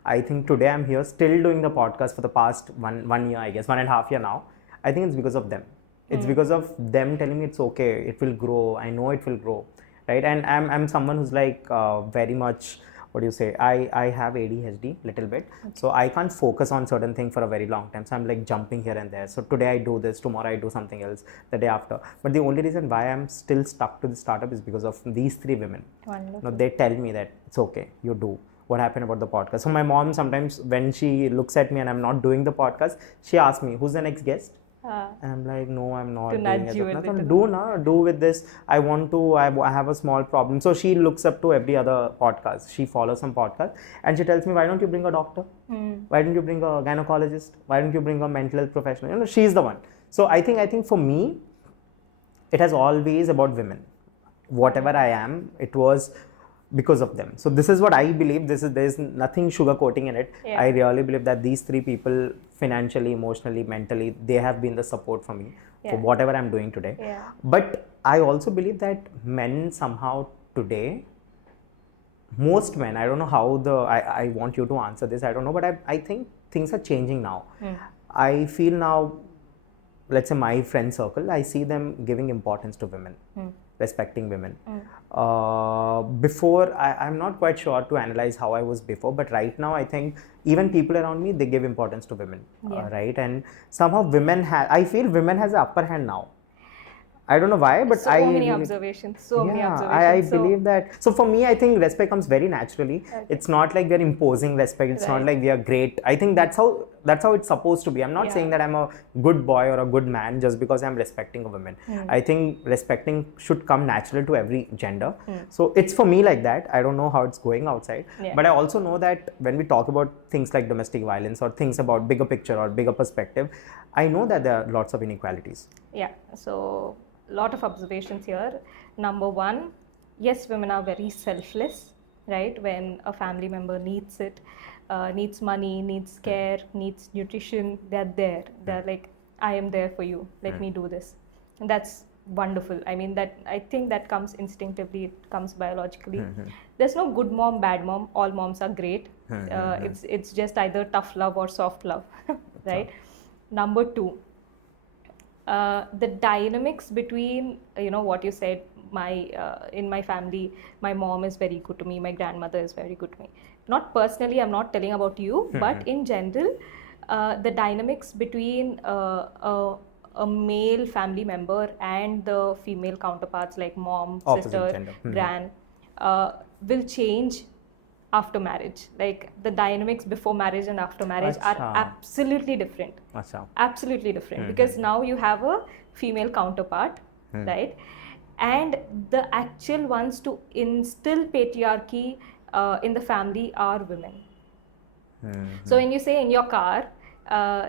I think today I'm here still doing the podcast for the past one year, I guess, 1.5 years now. I think it's because of them. It's because of them telling me it's okay, it will grow. I know it will grow, right? And I'm someone who's like very much, what do you say? I have ADHD little bit, so I can't focus on certain thing for a very long time. So I'm like jumping here and there. So today I do this, tomorrow I do something else, the day after. But the only reason why I'm still stuck to the startup is because of these three women. Wonderful. You know, they tell me that it's okay, you do. What happened about the podcast? So my mom sometimes, when she looks at me and I'm not doing the podcast, she asks me, who's the next guest? And I'm like, no, I'm not doing it. Do with this. I have a small problem. So she looks up to every other podcast. She follows some podcast and she tells me, why don't you bring a doctor? Why don't you bring a gynecologist? Why don't you bring a mental health professional? You know, she's the one. So I think for me, it has always about women. Whatever I am, it was because of them. So this is what I believe. There's nothing sugarcoating in it. Yeah. I really believe that these three people, financially, emotionally, mentally, they have been the support for me for whatever I'm doing today. Yeah. But I also believe that men somehow today, most men, I don't know how I want you to answer this, I don't know, but I think things are changing now. I feel now, let's say my friend circle, I see them giving importance to women. Respecting women. Before, I'm not quite sure to analyze how I was before, but right now I think even people around me, they give importance to women, right? And somehow I feel women has the upper hand now. I don't know why, but many observations. I believe that. So for me, I think respect comes very naturally. Okay. It's not like we're imposing respect. It's not like we are great. I think that's how it's supposed to be. I'm not saying that I'm a good boy or a good man just because I'm respecting a woman. I think respecting should come natural to every gender. So it's for me like that. I don't know how it's going outside. But I also know that when we talk about things like domestic violence or things about bigger picture or bigger perspective, I know that there are lots of inequalities. Yeah. So lot of observations here. Number one, yes, women are very selfless, right? When a family member needs it, needs money, needs care, needs nutrition, they're there. They're like, I am there for you. Let me do this. And that's wonderful. I mean, I think that comes instinctively, it comes biologically. There's no good mom, bad mom. All moms are great. It's just either tough love or soft love, right? Number two, the dynamics between, what you said, in my family, my mom is very good to me, my grandmother is very good to me. Not personally, I'm not telling about you, but in general, the dynamics between a male family member and the female counterparts like mom, sister, gran, will change after marriage. Like the dynamics before marriage and after marriage are absolutely different. Absolutely different. Because now you have a female counterpart, right? And the actual ones to instill patriarchy in the family are women. So when you say in your car,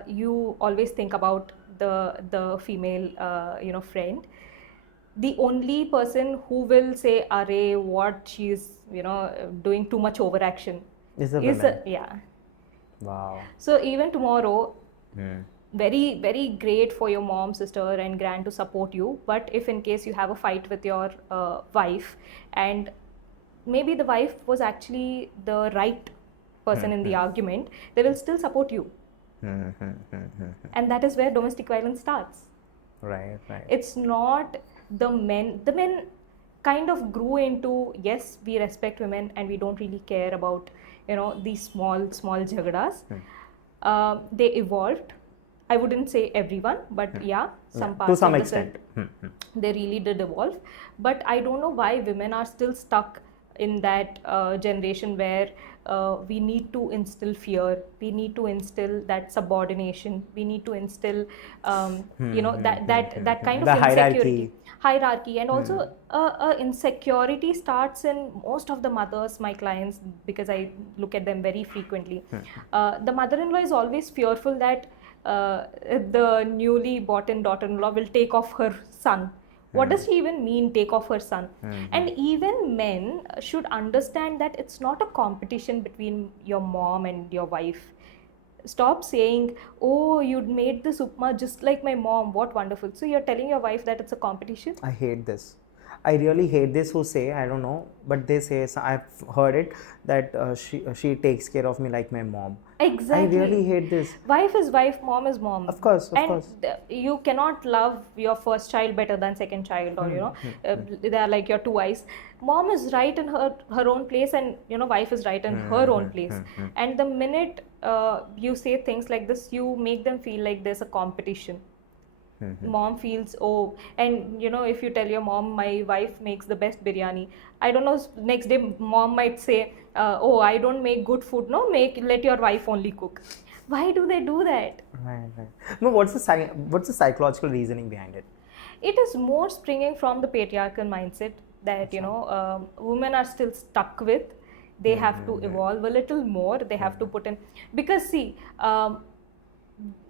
you always think about the female friend. The only person who will say, "Arey, what she's doing too much overaction," is a woman. Wow. So even tomorrow, very, very great for your mom, sister, and grand to support you. But if in case you have a fight with your wife and maybe the wife was actually the right person in the argument, they will still support you. And that is where domestic violence starts. Right. It's not the men. The men kind of grew into, yes, we respect women and we don't really care about, these small jhagdas. They evolved. I wouldn't say everyone, but some parts to some of extent. They really did evolve. But I don't know why women are still stuck in that generation where we need to instill fear, we need to instill that subordination, we need to instill that kind of insecurity, hierarchy. And also insecurity starts in most of the mothers, my clients, because I look at them very frequently. The mother-in-law is always fearful that the newly bought in daughter-in-law will take off her son. What does she even mean, take off her son? And even men should understand that it's not a competition between your mom and your wife. Stop saying, oh, you made this upma just like my mom, what wonderful. So you're telling your wife that it's a competition? I hate this. I really hate this who say, I don't know, but they say, I've heard it, that she takes care of me like my mom. Exactly. I really hate this. Wife is wife, mom is mom. Of course. You cannot love your first child better than second child, or they are like your two eyes. Mom is right in her own place, and wife is right in her own place. And the minute you say things like this, you make them feel like there's a competition. Mom feels, and if you tell your mom, my wife makes the best biryani, I don't know, next day mom might say, I don't make good food, let your wife only cook. Why do they do that? Right. No, what's the psychological reasoning behind it? It is more springing from the patriarchal mindset that women are still stuck with. They have to evolve a little more. They have to put in, because see,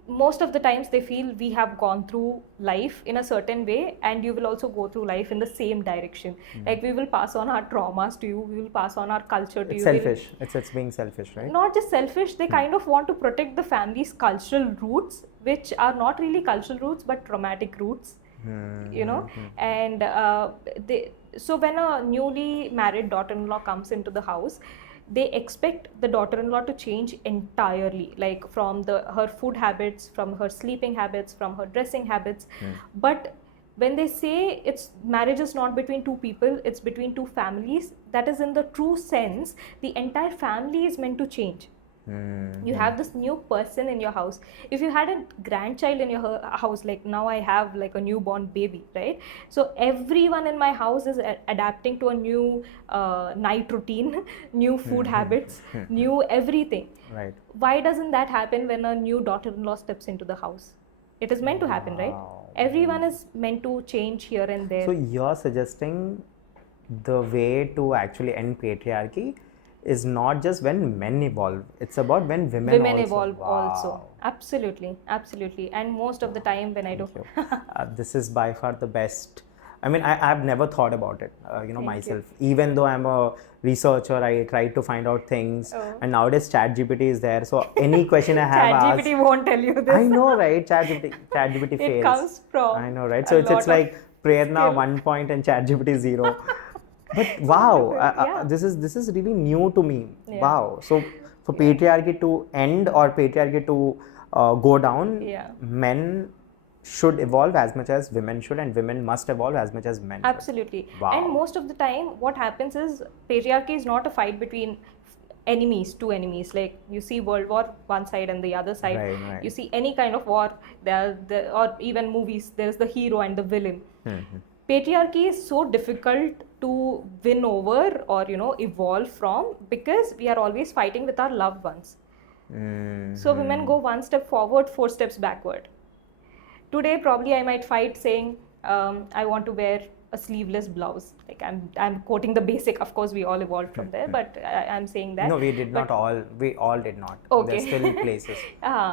most of the times they feel we have gone through life in a certain way, and you will also go through life in the same direction. Like, we will pass on our traumas to you, we will pass on our culture to you. Selfish. It's being selfish, right? Not just selfish, they kind of want to protect the family's cultural roots, which are not really cultural roots but traumatic roots. And so when a newly married daughter-in-law comes into the house, they expect the daughter-in-law to change entirely, like from her food habits, from her sleeping habits, from her dressing habits. But when they say marriage is not between two people, it's between two families, that is in the true sense, the entire family is meant to change. You have this new person in your house. If you had a grandchild in your house, like now I have like a newborn baby, right? So everyone in my house is adapting to a new night routine, new food habits, new everything. Right. Why doesn't that happen when a new daughter-in-law steps into the house? It is meant to happen, right? Everyone is meant to change here and there. So you're suggesting the way to actually end patriarchy is not just when men evolve, it's about when women evolve also. Absolutely. And most of the time when I do. This is by far the best. I mean, I've never thought about it, myself. Even though I'm a researcher, I try to find out things. And nowadays ChatGPT is there. So any question I have ChatGPT won't tell you this. I know, right? ChatGPT fails. It comes from. I know, right? So it's like Prerana 1 point and ChatGPT 0. But wow, this is really new to me. Wow. So for patriarchy to end or patriarchy to go down, men should evolve as much as women should, and women must evolve as much as men should. Absolutely. Wow. And most of the time what happens is patriarchy is not a fight between two enemies. Like, you see World War, one side and the other side. Right. You see any kind of war, or even movies, there's the hero and the villain. Patriarchy is so difficult to win over or evolve from, because we are always fighting with our loved ones. So women go 1 step forward, 4 steps backward. Today probably I might fight saying I want to wear a sleeveless blouse. Like, I'm quoting the basic. Of course we all evolved from there, but I'm saying that. No, we did not all. We all did not. Okay. There's still places.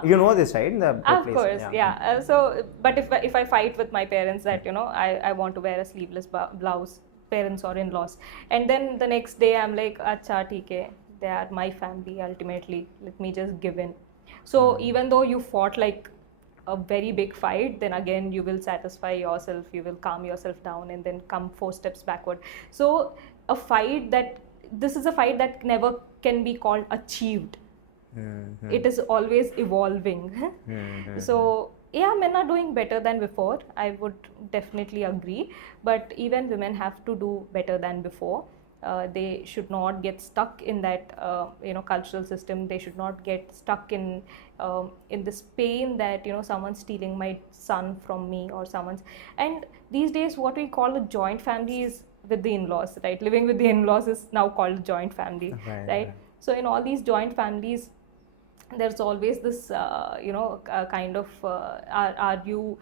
You know this, right? Of course, yeah. So, but if I fight with my parents that I want to wear a sleeveless blouse, parents or in-laws, and then the next day I'm like, acha, theek hai, they are my family ultimately. Let me just give in. So even though you fought like a very big fight, then again you will satisfy yourself, you will calm yourself down, and then come 4 steps backward. So a fight that this is a fight that never can be called achieved. It is always evolving. So yeah, men are doing better than before, I would definitely agree, but even women have to do better than before. They should not get stuck in that cultural system. They should not get stuck in this pain that someone's stealing my son from me, or someone's. And these days what we call a joint family is with the in-laws, right? Living with the in-laws is now called joint family, right? So in all these joint families, there's always this kind of are you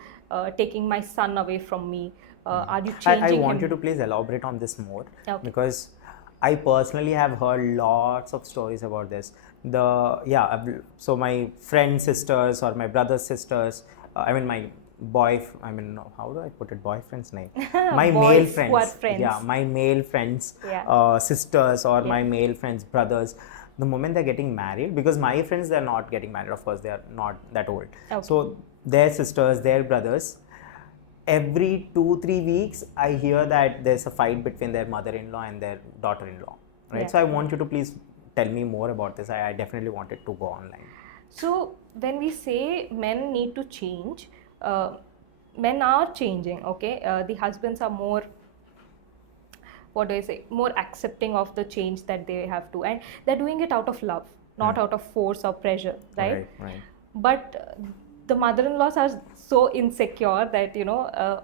taking my son away from me? Are you changing him? I want you to please elaborate on this more. Okay. Because I personally have heard lots of stories about this. So my friend's sisters or my brother's sisters, how do I put it? Boyfriend's name. My male friends. Yeah, my male friends, sisters, or my male friends' brothers. The moment they're getting married, because my friends, they're not getting married, of course, they are not that old. Okay. So their sisters, their brothers, every 2-3 weeks, I hear that there's a fight between their mother-in-law and their daughter-in-law, right? Yeah. So I want you to please tell me more about this. I definitely want it to go online. So when we say men need to change, men are changing, okay? The husbands are more, more accepting of the change that they have to, and they're doing it out of love, not out of force or pressure, right? Right. But the mother-in-laws are so insecure that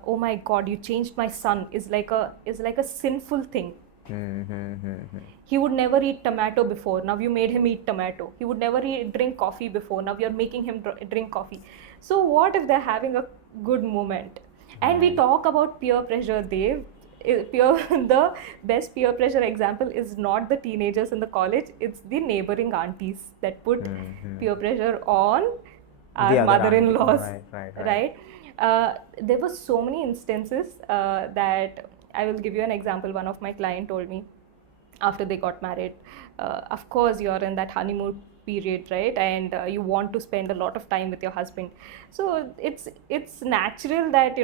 oh my God, you changed my son is like a sinful thing. He would never eat tomato before, now you made him eat tomato. He would never drink coffee before, now you're making him drink coffee. So what if they're having a good moment? And we talk about peer pressure, Dev. The best peer pressure example is not the teenagers in the college, it's the neighboring aunties that put peer pressure on our mother-in-laws, right? There were so many instances that I will give you an example. One of my clients told me, after they got married, of course you're in that honeymoon period, right? And you want to spend a lot of time with your husband, so it's natural that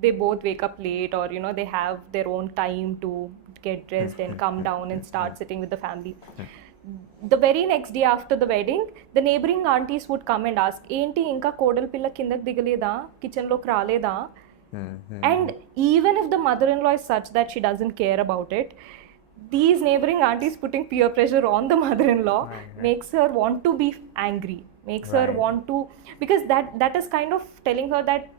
they both wake up late, or they have their own time to get dressed and come down and start sitting with the family. The very next day after the wedding, the neighboring aunties would come and ask, "Enti inka kodal pilla kindak digaleda, kitchen lo kraleda?" And even if the mother-in-law is such that she doesn't care about it, these neighboring aunties putting peer pressure on the mother-in-law makes her want to be angry, makes her want to, because that is kind of telling her that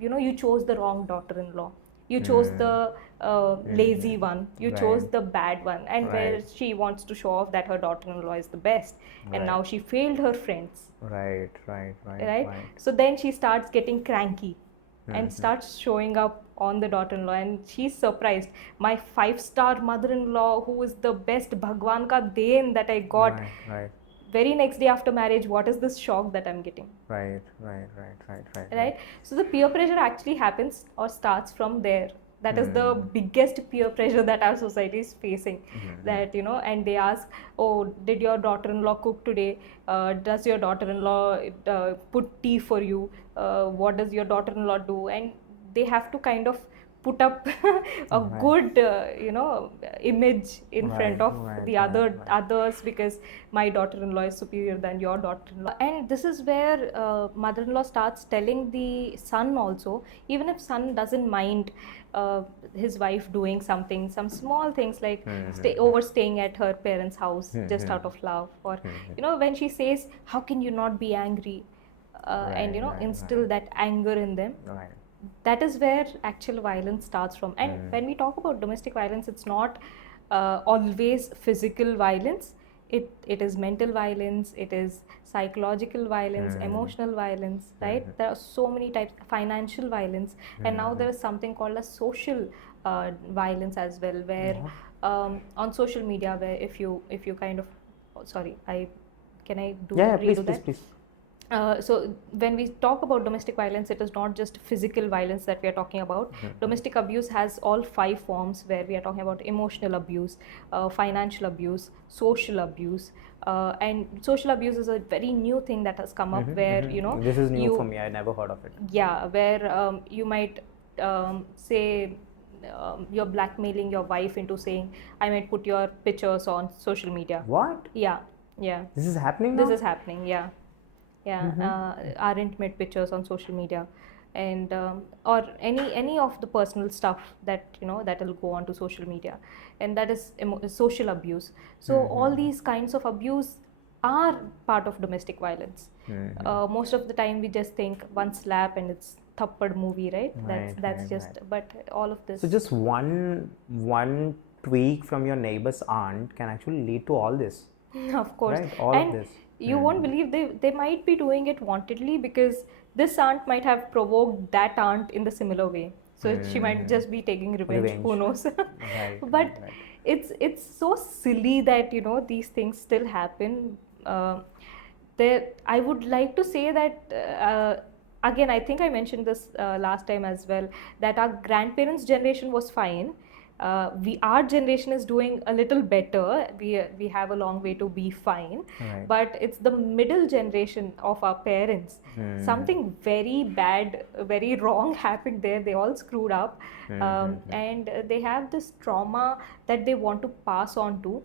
you chose the wrong daughter-in-law, you chose the lazy one, you chose the bad one, and where she wants to show off that her daughter-in-law is the best, and now she failed her friends. Right. So then she starts getting cranky and starts showing up on the daughter-in-law, and she's surprised. My 5-star mother-in-law, who is the best Bhagwan ka den that I got, very next day after marriage, what is this shock that I'm getting? Right. So the peer pressure actually happens or starts from there. That is the biggest peer pressure that our society is facing. That and they ask, "Oh, did your daughter-in-law cook today? Does your daughter-in-law put tea for you? What does your daughter-in-law do?" And they have to kind of put up a good image in front of the others, because my daughter-in-law is superior than your daughter-in-law. And this is where mother-in-law starts telling the son also, even if son doesn't mind his wife doing some small things like overstaying at her parents' house just out of love, or when she says, "How can you not be angry?" and instill that anger in them. That is where actual violence starts from. And when we talk about domestic violence, it's not always physical violence. It is mental violence, it is psychological violence, emotional violence, right? There are so many types, financial violence, and now there is something called as social violence as well, where on social media, where if you kind of, can I do that? Please. So when we talk about domestic violence, it is not just physical violence that we are talking about. Domestic abuse has all 5 forms, where we are talking about emotional abuse, financial abuse, social abuse, and social abuse is a very new thing that has come up, where this is new for me, I never heard of it. Yeah, where you might say you're blackmailing your wife into saying, I might put your pictures on social media. What? Yeah. This is happening now? This is happening, yeah. Our intimate pictures on social media, and or any of the personal stuff that that will go onto social media, and that is social abuse. So all these kinds of abuse are part of domestic violence. Most of the time we just think one slap and it's thappad movie, right? That's just. But all of this, so just one tweak from your neighbor's aunt can actually lead to all this. Of course, right? All and of this. you won't believe they might be doing it wantedly, because this aunt might have provoked that aunt in the similar way. So she might just be taking revenge. Who knows? But it's so silly that these things still happen. I would like to say that again, I think I mentioned this last time as well, that our grandparents' generation was fine. Our generation is doing a little better. We have a long way to be fine, but it's the middle generation of our parents. Something very bad, very wrong happened there. They all screwed up, and they have this trauma that they want to pass on to.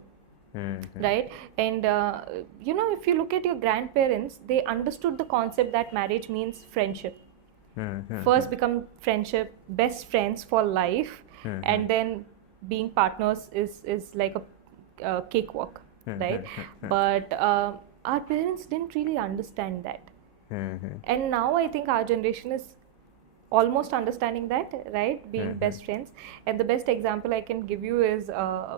Right? And if you look at your grandparents, they understood the concept that marriage means friendship. First become friendship, best friends for life, and then being partners is like a cakewalk, right? But our parents didn't really understand that. And now I think our generation is almost understanding that, right? Being best friends. And the best example I can give you is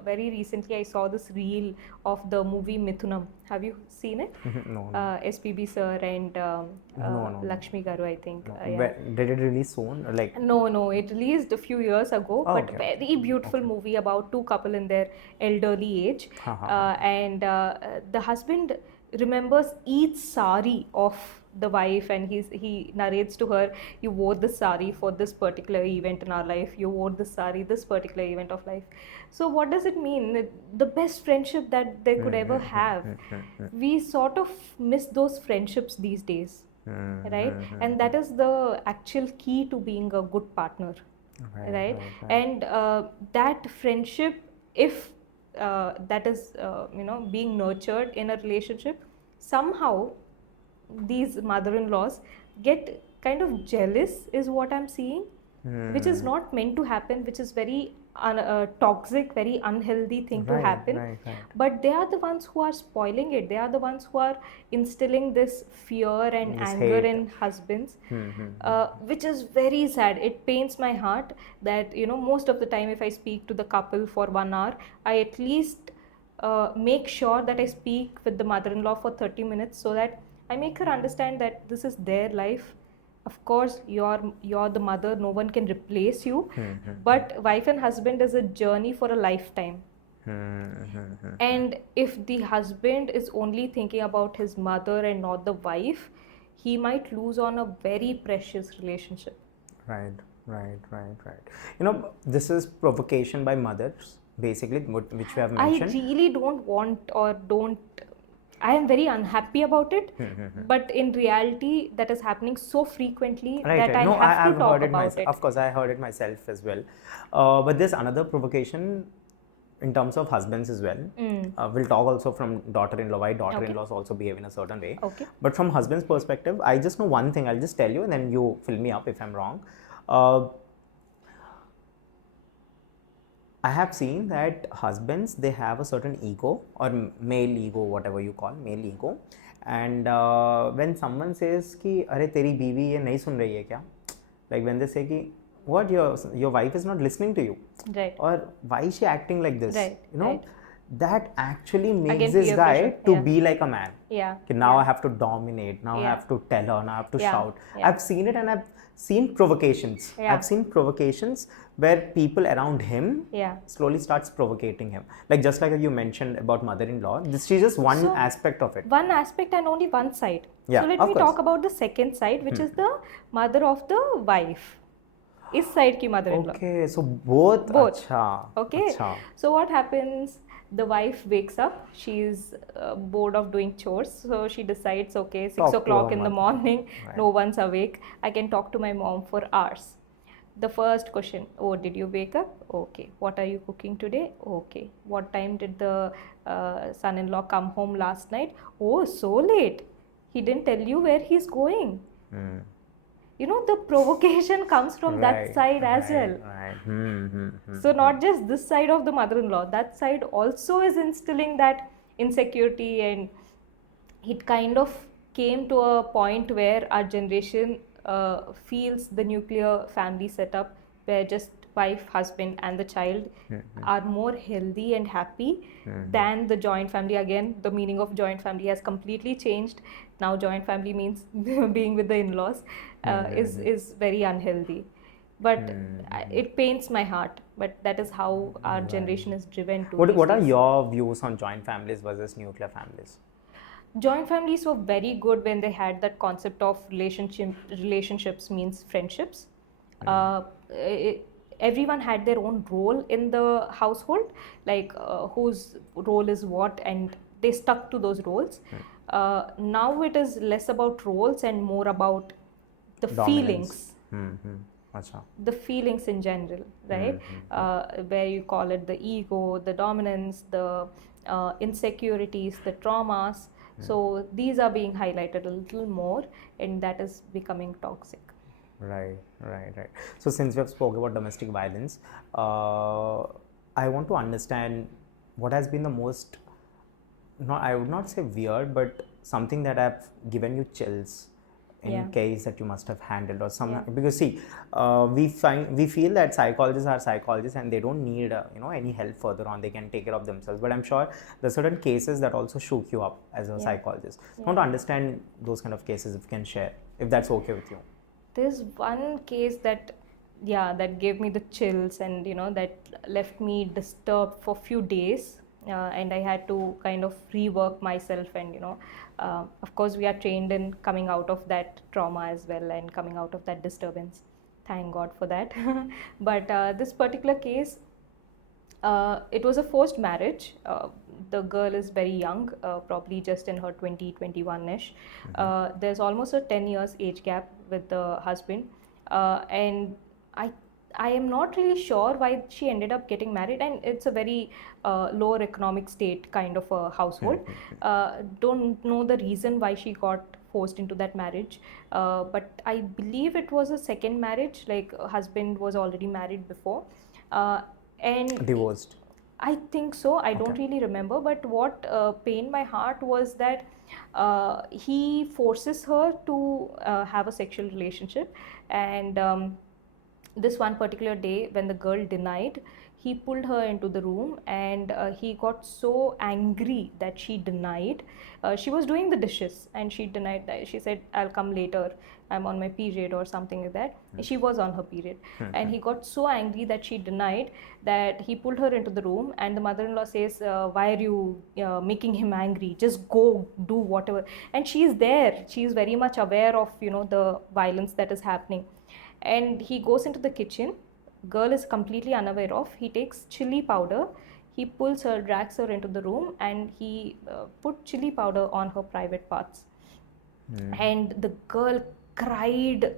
very recently I saw this reel of the movie Mithunam. Have you seen it? No. SPB sir and Lakshmi Garu, I think. Did it release soon? No, it released a few years ago, but very beautiful movie about two couple in their elderly age. And the husband remembers each sari of the wife, and he narrates to her, you wore this sari for this particular event in our life, you wore this sari this particular event of life. So what does it mean? The best friendship that they could ever have. We sort of miss those friendships these days, right? And that is the actual key to being a good partner, right? And that friendship, if that is being nurtured in a relationship, somehow these mother-in-laws get kind of jealous, is what I'm seeing, which is not meant to happen, which is very toxic, very unhealthy thing to happen. But they are the ones who are spoiling it. They are the ones who are instilling this fear and anger in husbands, which is very sad. It pains my heart that most of the time if I speak to the couple for 1 hour, I at least make sure that I speak with the mother-in-law for 30 minutes, so that I make her understand that this is their life. Of course, you're the mother, no one can replace you. But wife and husband is a journey for a lifetime. And if the husband is only thinking about his mother and not the wife, he might lose on a very precious relationship. Right. This is provocation by mothers, basically, which we have mentioned. I really I am very unhappy about it, but in reality, that is happening so frequently that I have to talk about it. Of course, I heard it myself as well. But there's another provocation in terms of husbands as well. We'll talk also from daughter-in-law, why daughter-in-laws also behave in a certain way. But from husband's perspective, I just know one thing. I'll just tell you, and then you fill me up if I'm wrong. I have seen that husbands, they have a certain ego, or male ego, whatever you call, male ego. And when someone says ki, "Arey, teri biwi ye nahi sun rahi hai kya?" Like when they say ki, "What, your wife is not listening to you," or "Why is she acting like this?" That actually makes this guy to be like a man. Now I have to dominate. Now I have to tell her. Now I have to shout. I've seen it, and I've seen provocations. I've seen provocations where people around him slowly starts provocating him. Like just like you mentioned about mother-in-law, this is just one aspect of it. One aspect and only one side. So let me talk about the second side, which is the mother of the wife. Is side ki mother-in-law. Okay, so both. Achha, okay. Achha. So what happens? The wife wakes up, she's bored of doing chores, so she decides, okay, 6 o'clock in the morning, no one's awake, I can talk to my mom for hours. The first question, oh, did you wake up? Okay. What are you cooking today? Okay. What time did the son-in-law come home last night? Oh, so late. He didn't tell you where he's going. You know, the provocation comes from that side as well. So not just this side of the mother-in-law, that side also is instilling that insecurity, and it kind of came to a point where our generation feels the nuclear family setup where just wife, husband and the child are more healthy and happy than the joint family. Again, the meaning of joint family has completely changed. Now joint family means being with the in-laws is very unhealthy. But it pains my heart. But that is how our generation is driven to. What are your views on joint families versus nuclear families? Joint families were very good when they had that concept of relationships means friendships. Everyone had their own role in the household, like whose role is what, and they stuck to those roles. Now it is less about roles and more about the feelings. The feelings in general, right? Where you call it the ego, the dominance, the insecurities, the traumas. So these are being highlighted a little more, and that is becoming toxic. Right. So since we have spoken about domestic violence, I want to understand what has been the most, I would not say weird, but something that have given you chills in case that you must have handled, or some, because see, we feel that psychologists are psychologists and they don't need any help further on, they can take care of themselves, but I'm sure there are certain cases that also shook you up as a psychologist. I want to understand those kind of cases, if you can share, if that's okay with you. There's one case that gave me the chills, and that left me disturbed for a few days, and I had to kind of rework myself, and of course we are trained in coming out of that trauma as well and coming out of that disturbance, thank God for that. But this particular case, it was a forced marriage. The girl is very young, probably just in her 21ish. There's almost a 10 years age gap with the husband, and I am not really sure why she ended up getting married, and it's a very lower economic state kind of a household. Don't know the reason why she got forced into that marriage, but I believe it was a second marriage, like husband was already married before, and divorced. I think so. I don't really remember, but what pained my heart was that he forces her to have a sexual relationship, and this one particular day when the girl denied, he pulled her into the room, and he got so angry that she denied. She was doing the dishes and she denied that. She said, I'll come later, I'm on my period or something like that. She was on her period, and he got so angry that she denied, that he pulled her into the room, and the mother-in-law says, why are you making him angry, just go do whatever. And she is there, she is very much aware of the violence that is happening. And he goes into the kitchen, girl is completely unaware of, he takes chili powder, he pulls her, drags her into the room, and he put chili powder on her private parts. And the girl cried,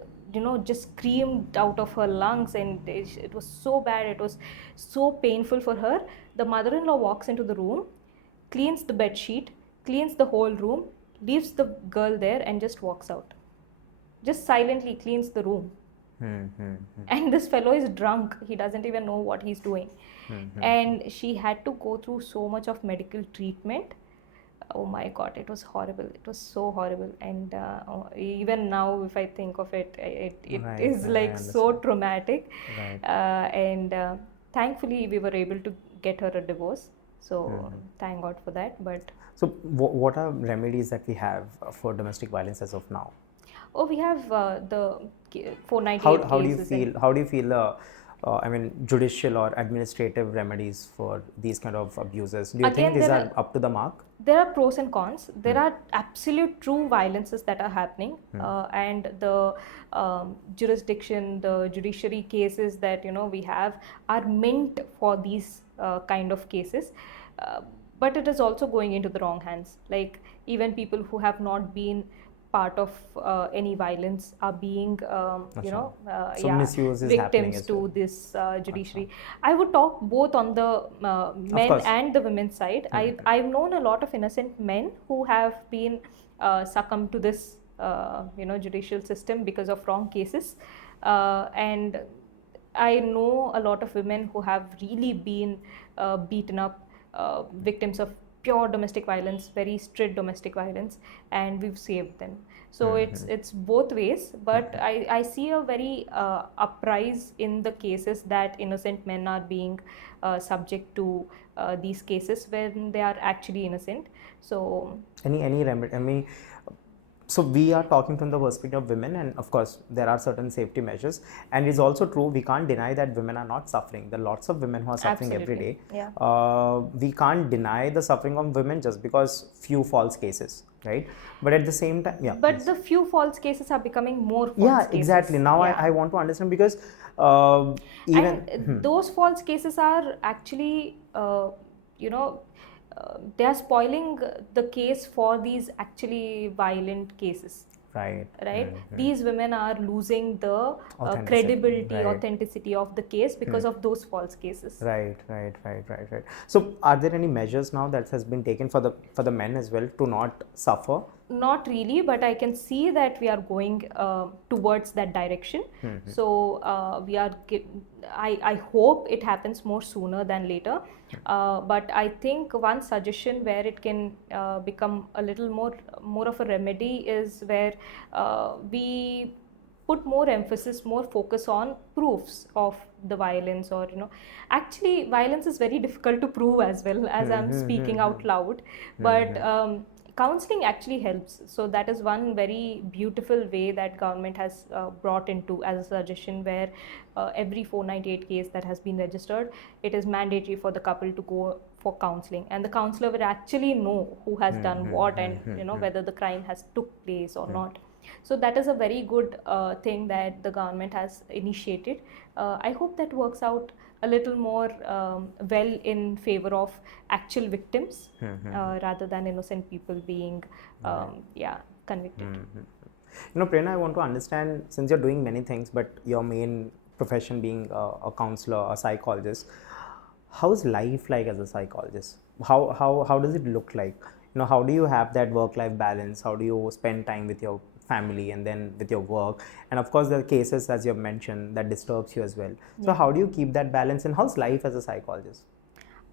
just screamed out of her lungs, and it was so bad, it was so painful for her. The mother-in-law walks into the room, cleans the bed sheet, cleans the whole room, leaves the girl there and just walks out, just silently cleans the room. And this fellow is drunk, he doesn't even know what he's doing. And she had to go through so much of medical treatment. Oh my God, it was horrible, it was so horrible. And even now if I think of it, it is like so traumatic. And thankfully we were able to get her a divorce, so thank God for that. But so what are remedies that we have for domestic violence as of now? Oh, we have the 498 how cases. How do you feel judicial or administrative remedies for these kind of abuses? Do you think these are up to the mark? There are pros and cons. There are absolute true violences that are happening, and the jurisdiction, the judiciary cases that we have are meant for these kind of cases. But it is also going into the wrong hands. Like even people who have not been part of any violence are being, misuse is victims to this judiciary. I would talk both on the men and the women's side. I've known a lot of innocent men who have been succumbed to this, judicial system because of wrong cases, and I know a lot of women who have really been beaten up, victims of pure domestic violence, very strict domestic violence, and we've saved them. So it's both ways, but I see a very uprise in the cases that innocent men are being subject to these cases when they are actually innocent. So any remedy? I mean, so we are talking from the perspective of women, and of course there are certain safety measures, and it's also true, we can't deny that women are not suffering. There are lots of women who are suffering every day. We can't deny the suffering of women just because few false cases, right? But at the same time, but the few false cases are becoming more false cases. Exactly. Now I want to understand, because those false cases are actually they are spoiling the case for these actually violent cases. Right. These women are losing the credibility, authenticity of the case because of those false cases. Right. So are there any measures now that has been taken for the men as well to not suffer? Not really, but I can see that we are going towards that direction. So I hope it happens more sooner than later. But I think one suggestion where it can become a little more of a remedy is where we put more emphasis, more focus on proofs of the violence, or actually violence is very difficult to prove as well, as I'm speaking out loud, but counseling actually helps. So that is one very beautiful way that government has brought into as a suggestion, where every 498 case that has been registered, it is mandatory for the couple to go for counseling, and the counselor will actually know who has done what, and whether the crime has took place or not. So that is a very good thing that the government has initiated. I hope that works out a little more well in favor of actual victims rather than innocent people being convicted. Prerana, I want to understand, since you're doing many things, but your main profession being a counselor, a psychologist, how's life like as a psychologist? How does it look like? How do you have that work-life balance? How do you spend time with your family and then with your work? And of course, there are cases, as you have mentioned, that disturbs you as well. So how do you keep that balance, and how's life as a psychologist?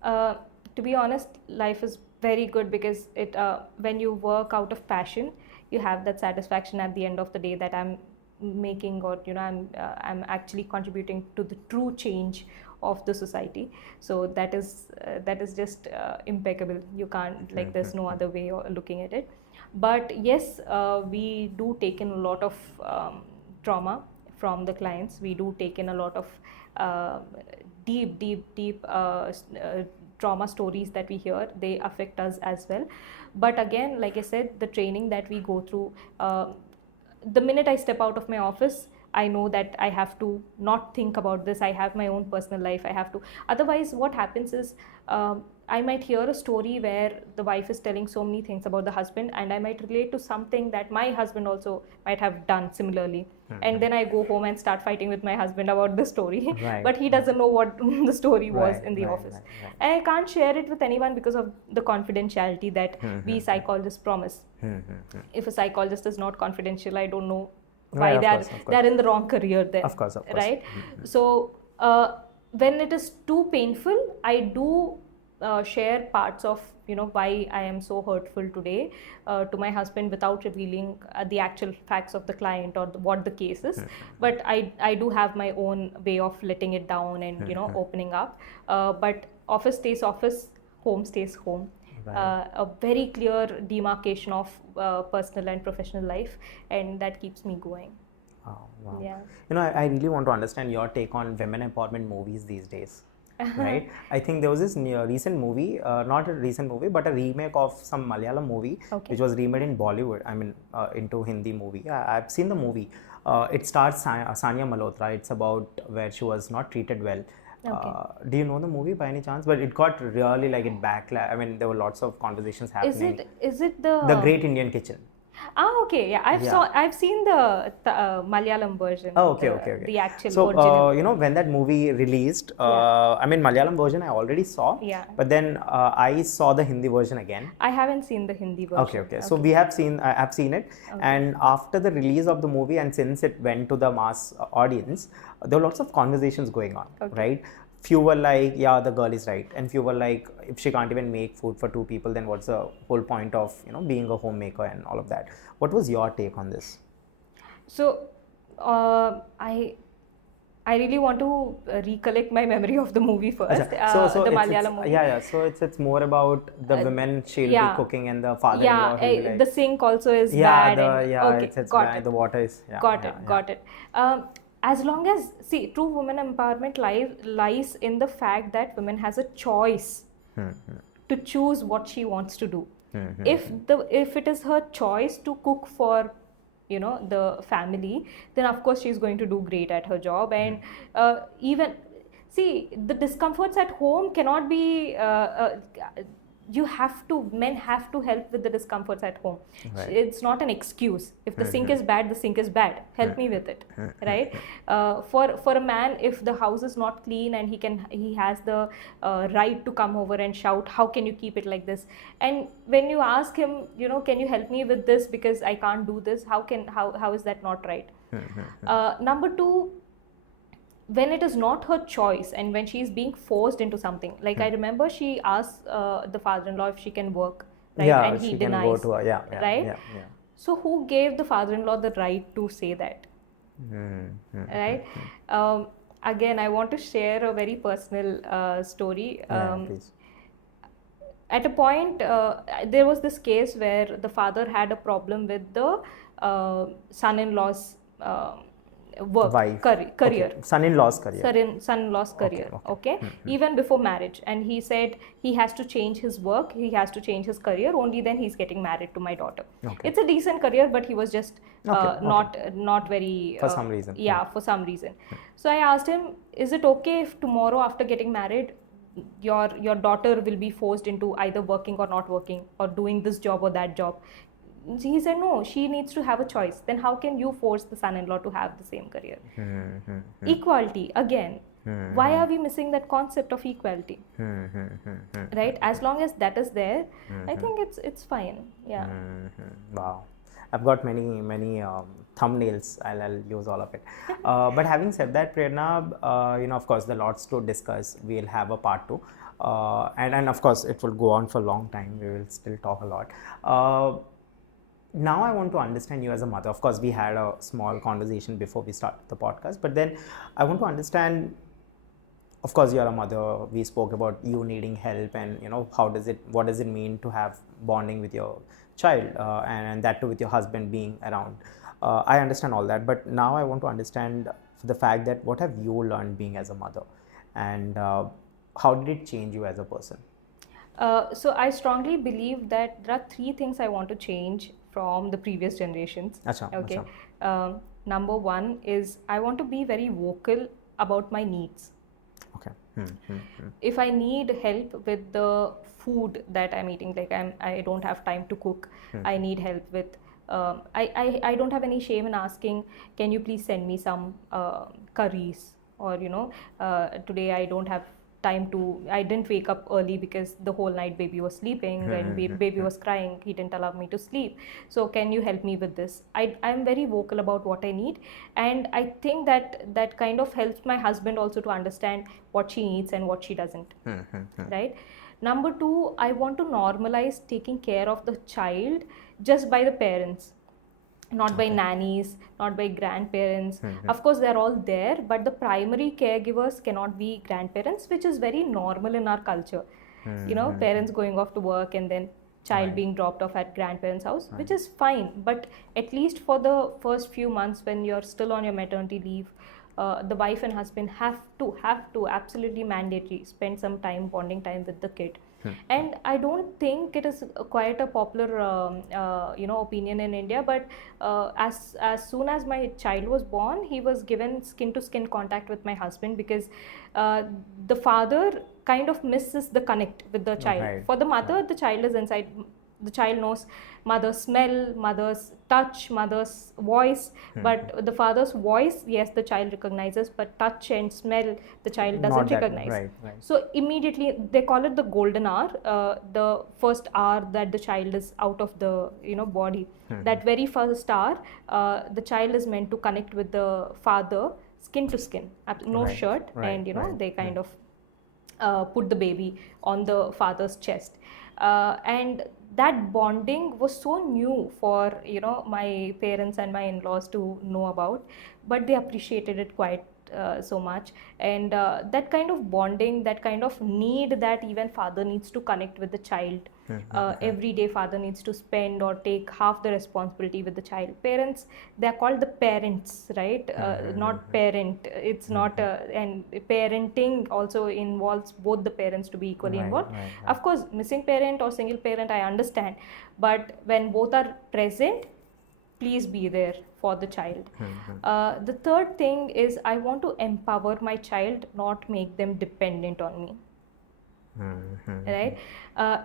To be honest, life is very good, because it when you work out of passion, you have that satisfaction at the end of the day that I'm making, or I'm actually contributing to the true change of the society. So that is just impeccable. You can't, like, there's no other way of looking at it. But yes, we do take in a lot of trauma from the clients. We do take in a lot of deep trauma stories that we hear. They affect us as well. But again, like I said, the training that we go through, the minute I step out of my office, I know that I have to not think about this. I have my own personal life. I have to. Otherwise, what happens is, I might hear a story where the wife is telling so many things about the husband, and I might relate to something that my husband also might have done similarly. And then I go home and start fighting with my husband about the story. But he doesn't know what the story was in the office. And I can't share it with anyone because of the confidentiality that we psychologists promise. If a psychologist is not confidential, I don't know why they're in the wrong career then. Of course. Right? So when it is too painful, I do share parts of why I am so hurtful today to my husband, without revealing the actual facts of the client or what the case is. But I do have my own way of letting it down and opening up. But office stays office, home stays home. A very clear demarcation of personal and professional life, and that keeps me going. Wow. Yeah. I really want to understand your take on women empowerment movies these days. Right? I think there was this recent movie, not a recent movie, but a remake of some Malayalam movie, which was remade in Bollywood, into Hindi movie. I've seen the movie. It stars Sania Malhotra. It's about where she was not treated well. Do you know the movie by any chance? But it got really it backlash. There were lots of conversations happening. Is it the Great Indian Kitchen? Okay, yeah, I've seen the Malayalam version. Oh, okay. The actual so, original. when that movie released, I mean, Malayalam version I already saw. Yeah. But then I saw the Hindi version again. I haven't seen the Hindi version. Okay. So we have seen, I've seen it, and after the release of the movie, and since it went to the mass audience, there were lots of conversations going on, right? Few were like, yeah, the girl is right, and few were like, if she can't even make food for 2 people, then what's the whole point of being a homemaker and all of that? What was your take on this? So, I really want to recollect my memory of the movie first. So the Malayalam movie. Yeah. So it's more about the women, she'll be cooking, and the father-in-law will be like, the sink also is bad. It's got it. The water is Got it. As long as, see, true women empowerment lies in the fact that women has a choice to choose what she wants to do. If it is her choice to cook for the family, then of course she's going to do great at her job. And even see, the discomforts at home cannot be men have to help with the discomforts at home. Right. It's not an excuse. If the sink is bad, the sink is bad. Help me with it, right? For a man, if the house is not clean and he has the right to come over and shout, how can you keep it like this? And when you ask him, can you help me with this because I can't do this? How is that not right? Number two, when it is not her choice and when she is being forced into something, like I remember she asked the father-in-law if she can work, right? Yeah, and he she denies. Can go to right? Yeah. So who gave the father-in-law the right to say that? Right? Again, I want to share a very personal story. Please. At a point, there was this case where the father had a problem with the son-in-law's career. Okay. Son-in-law's career. Son-in-law's career. Okay. Even before marriage, and he said he has to change his work, he has to change his career, only then he's getting married to my daughter. It's a decent career, but he was just not very for some reason. For some reason. So I asked him, is it okay if tomorrow after getting married your daughter will be forced into either working or not working, or doing this job or that job? He said no, she needs to have a choice. Then how can you force the son-in-law to have the same career? Equality again. Why are we missing that concept of equality? Right? As long as that is there, I think it's fine. Yeah. Wow. I've got many thumbnails. I'll use all of it. But having said that, Prerana, of course, there are lots to discuss. We'll have a part 2. And of course, it will go on for a long time. We will still talk a lot. Now I want to understand you as a mother. Of course, we had a small conversation before we started the podcast, but then I want to understand, of course, you're a mother. We spoke about you needing help, and what does it mean to have bonding with your child, and that too with your husband being around. I understand all that, but now I want to understand the fact that what have you learned being as a mother, and how did it change you as a person? So I strongly believe that there are 3 things I want to change from the previous generations. Okay. Number 1 is I want to be very vocal about my needs. Okay. If I need help with the food that I'm eating, like I don't have time to cook, I need help with I don't have any shame in asking, can you please send me some curries, or today I don't have time I didn't wake up early because the whole night baby was sleeping and baby was crying, he didn't allow me to sleep, so can you help me with this? I'm very vocal about what I need, and I think that kind of helps my husband also to understand what she needs and what she doesn't. Right? Number 2, I want to normalize taking care of the child just by the parents, not by nannies, not by grandparents. Of course, they're all there, but the primary caregivers cannot be grandparents, which is very normal in our culture. Parents going off to work and then child being dropped off at grandparents' house, which is fine. But at least for the first few months when you're still on your maternity leave, the wife and husband have to absolutely mandatory spend some time, bonding time with the kid. And I don't think it is quite a popular opinion in India, but as soon as my child was born, he was given skin to skin contact with my husband, because the father kind of misses the connect with the child. For the mother, the child is inside the child knows mother's smell, mother's touch, mother's voice, but the father's voice, yes, the child recognizes, but touch and smell, the child doesn't recognize. Right. So immediately, they call it the golden hour, the first hour that the child is out of the body. That very first hour, the child is meant to connect with the father, skin to skin, no shirt, and they kind of put the baby on the father's chest, and that bonding was so new for my parents and my in-laws to know about, but they appreciated it quite so much. And that kind of bonding, that kind of need that even father needs to connect with the child, every day father needs to spend or take half the responsibility with the child. Parents, they are called the parents, right? Not parent, it's not and parenting also involves both the parents to be equally involved. Of course, missing parent or single parent, I understand, but when both are present, please be there for the child. The third thing is, I want to empower my child, not make them dependent on me. Right?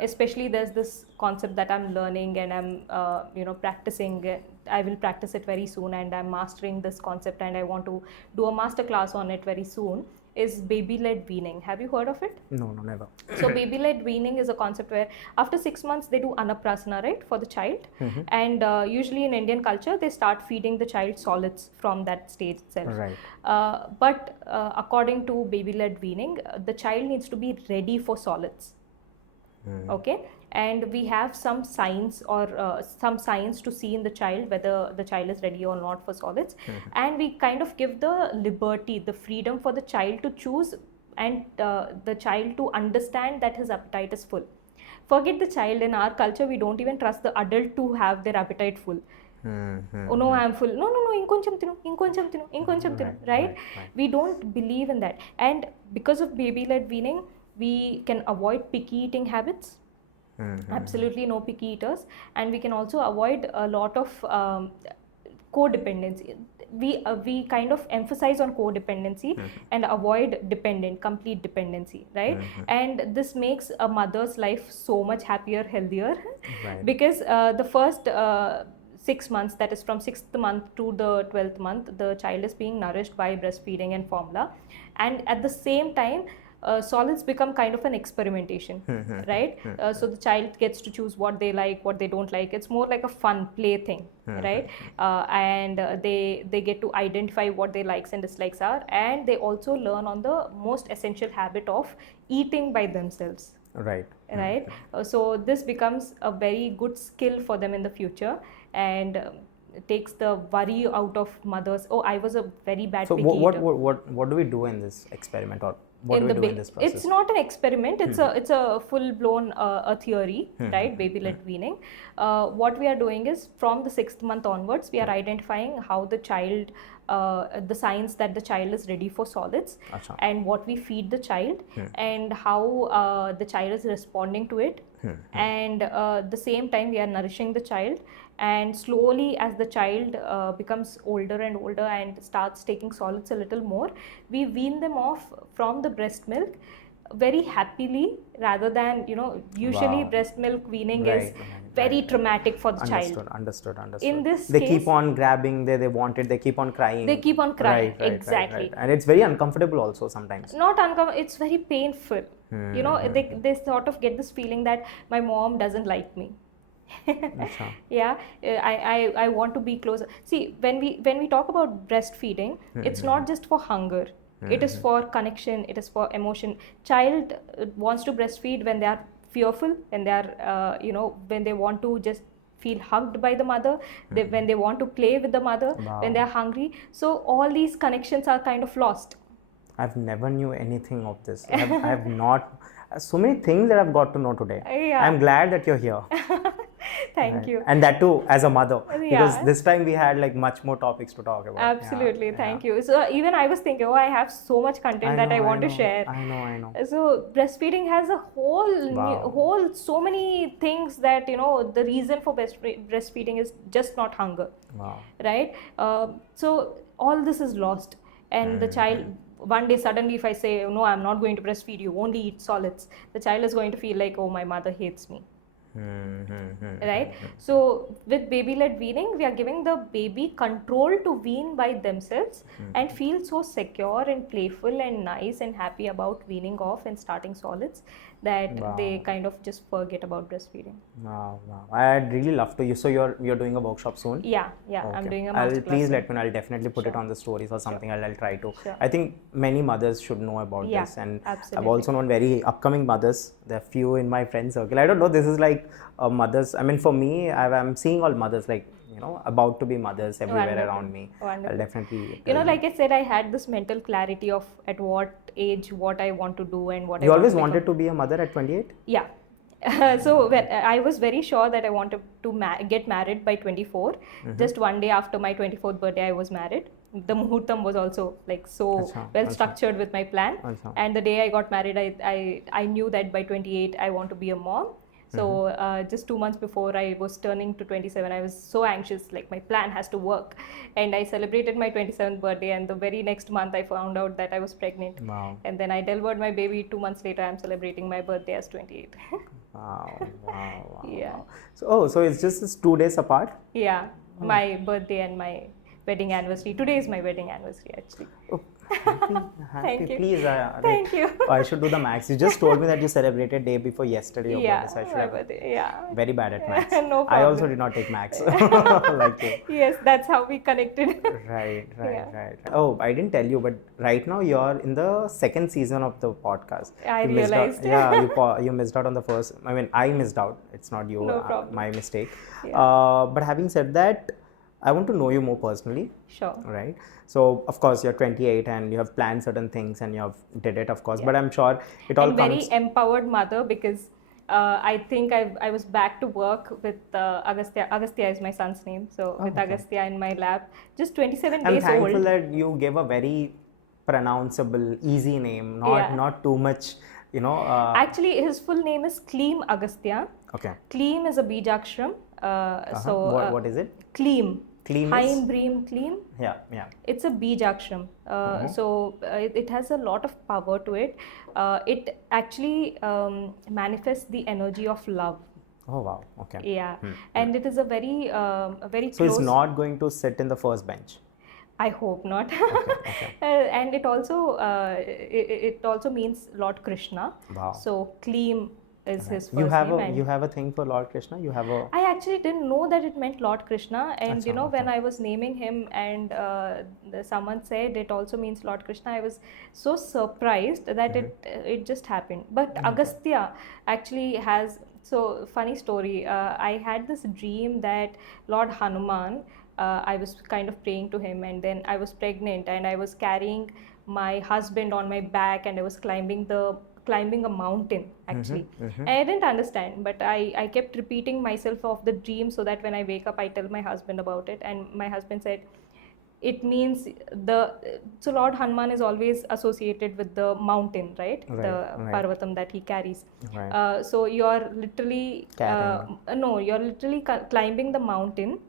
Especially there's this concept that I'm learning and I'm practicing. I will practice it very soon, and I'm mastering this concept, and I want to do a master class on it very soon, is baby-led weaning. Have you heard of it? No, never. So baby-led weaning is a concept where after 6 months they do anaprasana, right, for the child. And usually in Indian culture, they start feeding the child solids from that stage itself. Right. But according to baby-led weaning, the child needs to be ready for solids. Okay, and we have some signs or some signs to see in the child whether the child is ready or not for solids. And we kind of give the liberty, the freedom for the child to choose, and the child to understand that his appetite is full. Forget the child. In our culture, we don't even trust the adult to have their appetite full. Oh no, I'm full. No, inkoncham tinu, right? We don't believe in that. And because of baby-led weaning, we can avoid picky eating habits. Absolutely no picky eaters. And we can also avoid a lot of codependency. We kind of emphasize on codependency and avoid complete dependency, right? And this makes a mother's life so much happier, healthier, because the first 6 months, that is from 6th month to the 12th month, the child is being nourished by breastfeeding and formula, and at the same time solids become kind of an experimentation, right? So the child gets to choose what they like, what they don't like. It's more like a fun play thing, right? And they get to identify what their likes and dislikes are, and they also learn on the most essential habit of eating by themselves. Right. So this becomes a very good skill for them in the future, and takes the worry out of mothers. Oh, I was a very bad picky eater. What do we do in this experiment, or what do we do in this process? It's not an experiment. It's a full blown a theory, right? Baby-led weaning. What we are doing is, from the 6th month onwards, we are identifying how the child, the signs that the child is ready for solids, and what we feed the child, and how the child is responding to it. And at the same time, we are nourishing the child, and slowly, as the child becomes older and older and starts taking solids a little more, we wean them off from the breast milk very happily, rather than usually breast milk weaning is very traumatic for the child. Understood. In this they case, keep on grabbing, they want it, they keep on crying. Exactly. And it's very uncomfortable also sometimes. Not uncomfortable, it's very painful. They sort of get this feeling that my mom doesn't like me. Yeah, I want to be closer. See, when we talk about breastfeeding, it's not just for hunger. It is for connection, it is for emotion. Child wants to breastfeed when they are fearful, when they are when they want to just feel hugged by the mother, when they want to play with the mother, when they are hungry. So all these connections are kind of lost. I've never knew anything of this. I have not, so many things that I've got to know today. I'm glad that you're here. Thank you. And that too, as a mother, because this time we had like much more topics to talk about. Absolutely. Thank you. So even I was thinking, I have so much content that I want to share. I know. So breastfeeding has a whole so many things that the reason for breastfeeding is just not hunger. Right? So all this is lost, and the child, one day suddenly, if I say, no, I'm not going to breastfeed you, only eat solids, the child is going to feel like, oh, my mother hates me. Right? So with baby-led weaning, we are giving the baby control to wean by themselves and feel so secure and playful and nice and happy about weaning off and starting solids that they kind of just forget about breastfeeding. Wow. I'd really love to. So you're doing a workshop soon? Yeah. Okay. I'm doing a masterclass. Please let me know. I'll definitely put it on the stories or something. I'll try to. I think many mothers should know about this, and absolutely. I've also known very upcoming mothers. There are few in my friend circle. I don't know. This is like mothers. I mean, for me, I'm seeing all mothers like about to be mothers everywhere around me. Wonderful. I'll definitely. Like I said, I had this mental clarity of at what age what I want to do and what you always wanted to be a mother at 28. Yeah. So when I was very sure that I wanted to get married by 24. Just one day after my 24th birthday, I was married. The muhurtam was also like so well structured with my plan. And the day I got married, I knew that by 28 I want to be a mom. So just 2 months before I was turning to 27, I was so anxious, like my plan has to work. And I celebrated my 27th birthday, and the very next month I found out that I was pregnant. Wow. And then I delivered my baby. 2 months later, I'm celebrating my birthday as 28. Wow. Yeah. So it's just 2 days apart? Yeah. My birthday and my wedding anniversary. Today is my wedding anniversary, actually. Oh, happy. Thank you. Please. Thank you. I should do the max. You just told me that you celebrated day before yesterday your birthday. So I should my have birthday. Yeah. Very bad at max. No problem. I also did not take max. Like you. Yes, that's how we connected. Right. Oh, I didn't tell you, but right now you're in the second season of the podcast. I realized. You missed out on the first. I mean, I missed out. It's not you. No problem. My mistake. Yeah. But having said that, I want to know you more personally. Sure. Right. So, of course, you're 28 and you have planned certain things and you have did it, of course. But I'm sure it all comes... very empowered mother, because I think I was back to work with Agastya. Agastya is my son's name. So, with Agastya in my lab, just 27 days old. I'm thankful that you gave a very pronounceable, easy name, not too much, Actually, his full name is Kleem Agastya. Okay. Kleem is a Bijakshram. So what is it? Kleem. Kleem Haim, Breem, Kleem. Yeah. It's a Bijakshram. So it has a lot of power to it. It actually manifests the energy of love. Oh wow. Okay. Yeah. And it is a very So it's not going to sit in the first bench. I hope not. Okay. And it also means Lord Krishna. Wow. So Kleem is his first name. You have a thing for Lord Krishna? I actually didn't know that it meant Lord Krishna, and when I was naming him and someone said it also means Lord Krishna, I was so surprised that it just happened. But Agastya actually has, so funny story, I had this dream that Lord Hanuman, I was kind of praying to him, and then I was pregnant and I was carrying my husband on my back and I was climbing a mountain actually. And I didn't understand, but I kept repeating myself of the dream so that when I wake up I tell my husband about it, and my husband said it means so Lord Hanuman is always associated with the mountain, right? Parvatam that he carries. So you're literally you're literally climbing the mountain,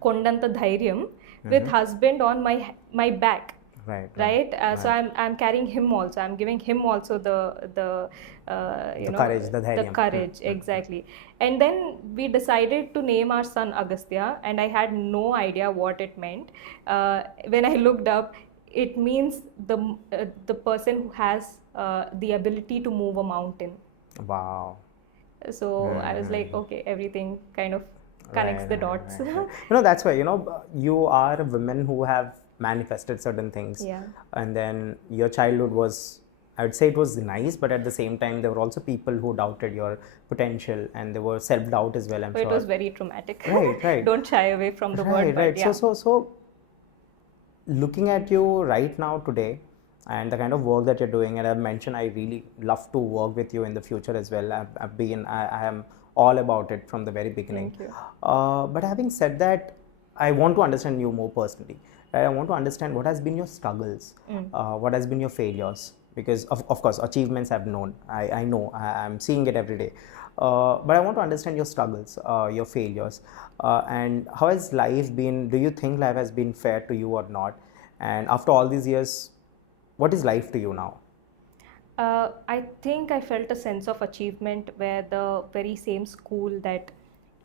Kondanta Dhairyam, with husband on my back. Right. So I'm carrying him also. I'm giving him also the courage, the courage, exactly. And then we decided to name our son Agastya, and I had no idea what it meant. When I looked up, it means the person who has the ability to move a mountain. Wow. So I was like, okay, everything kind of connects the dots. That's why you are a woman who have manifested certain things, and then your childhood was, I would say it was nice, but at the same time there were also people who doubted your potential, and there were self-doubt as well. I'm sure it was very traumatic. Right. Don't shy away from the word. Right. So looking at you right now today and the kind of work that you're doing, and I've mentioned I really love to work with you in the future as well. I am all about it from the very beginning. Thank you. But having said that, I want to understand you more personally. I want to understand what has been your struggles, what has been your failures, because of course achievements I've known, I know, I'm seeing it every day, but I want to understand your struggles, your failures, and how has life been? Do you think life has been fair to you or not? And after all these years, what is life to you now? I think I felt a sense of achievement where the very same school that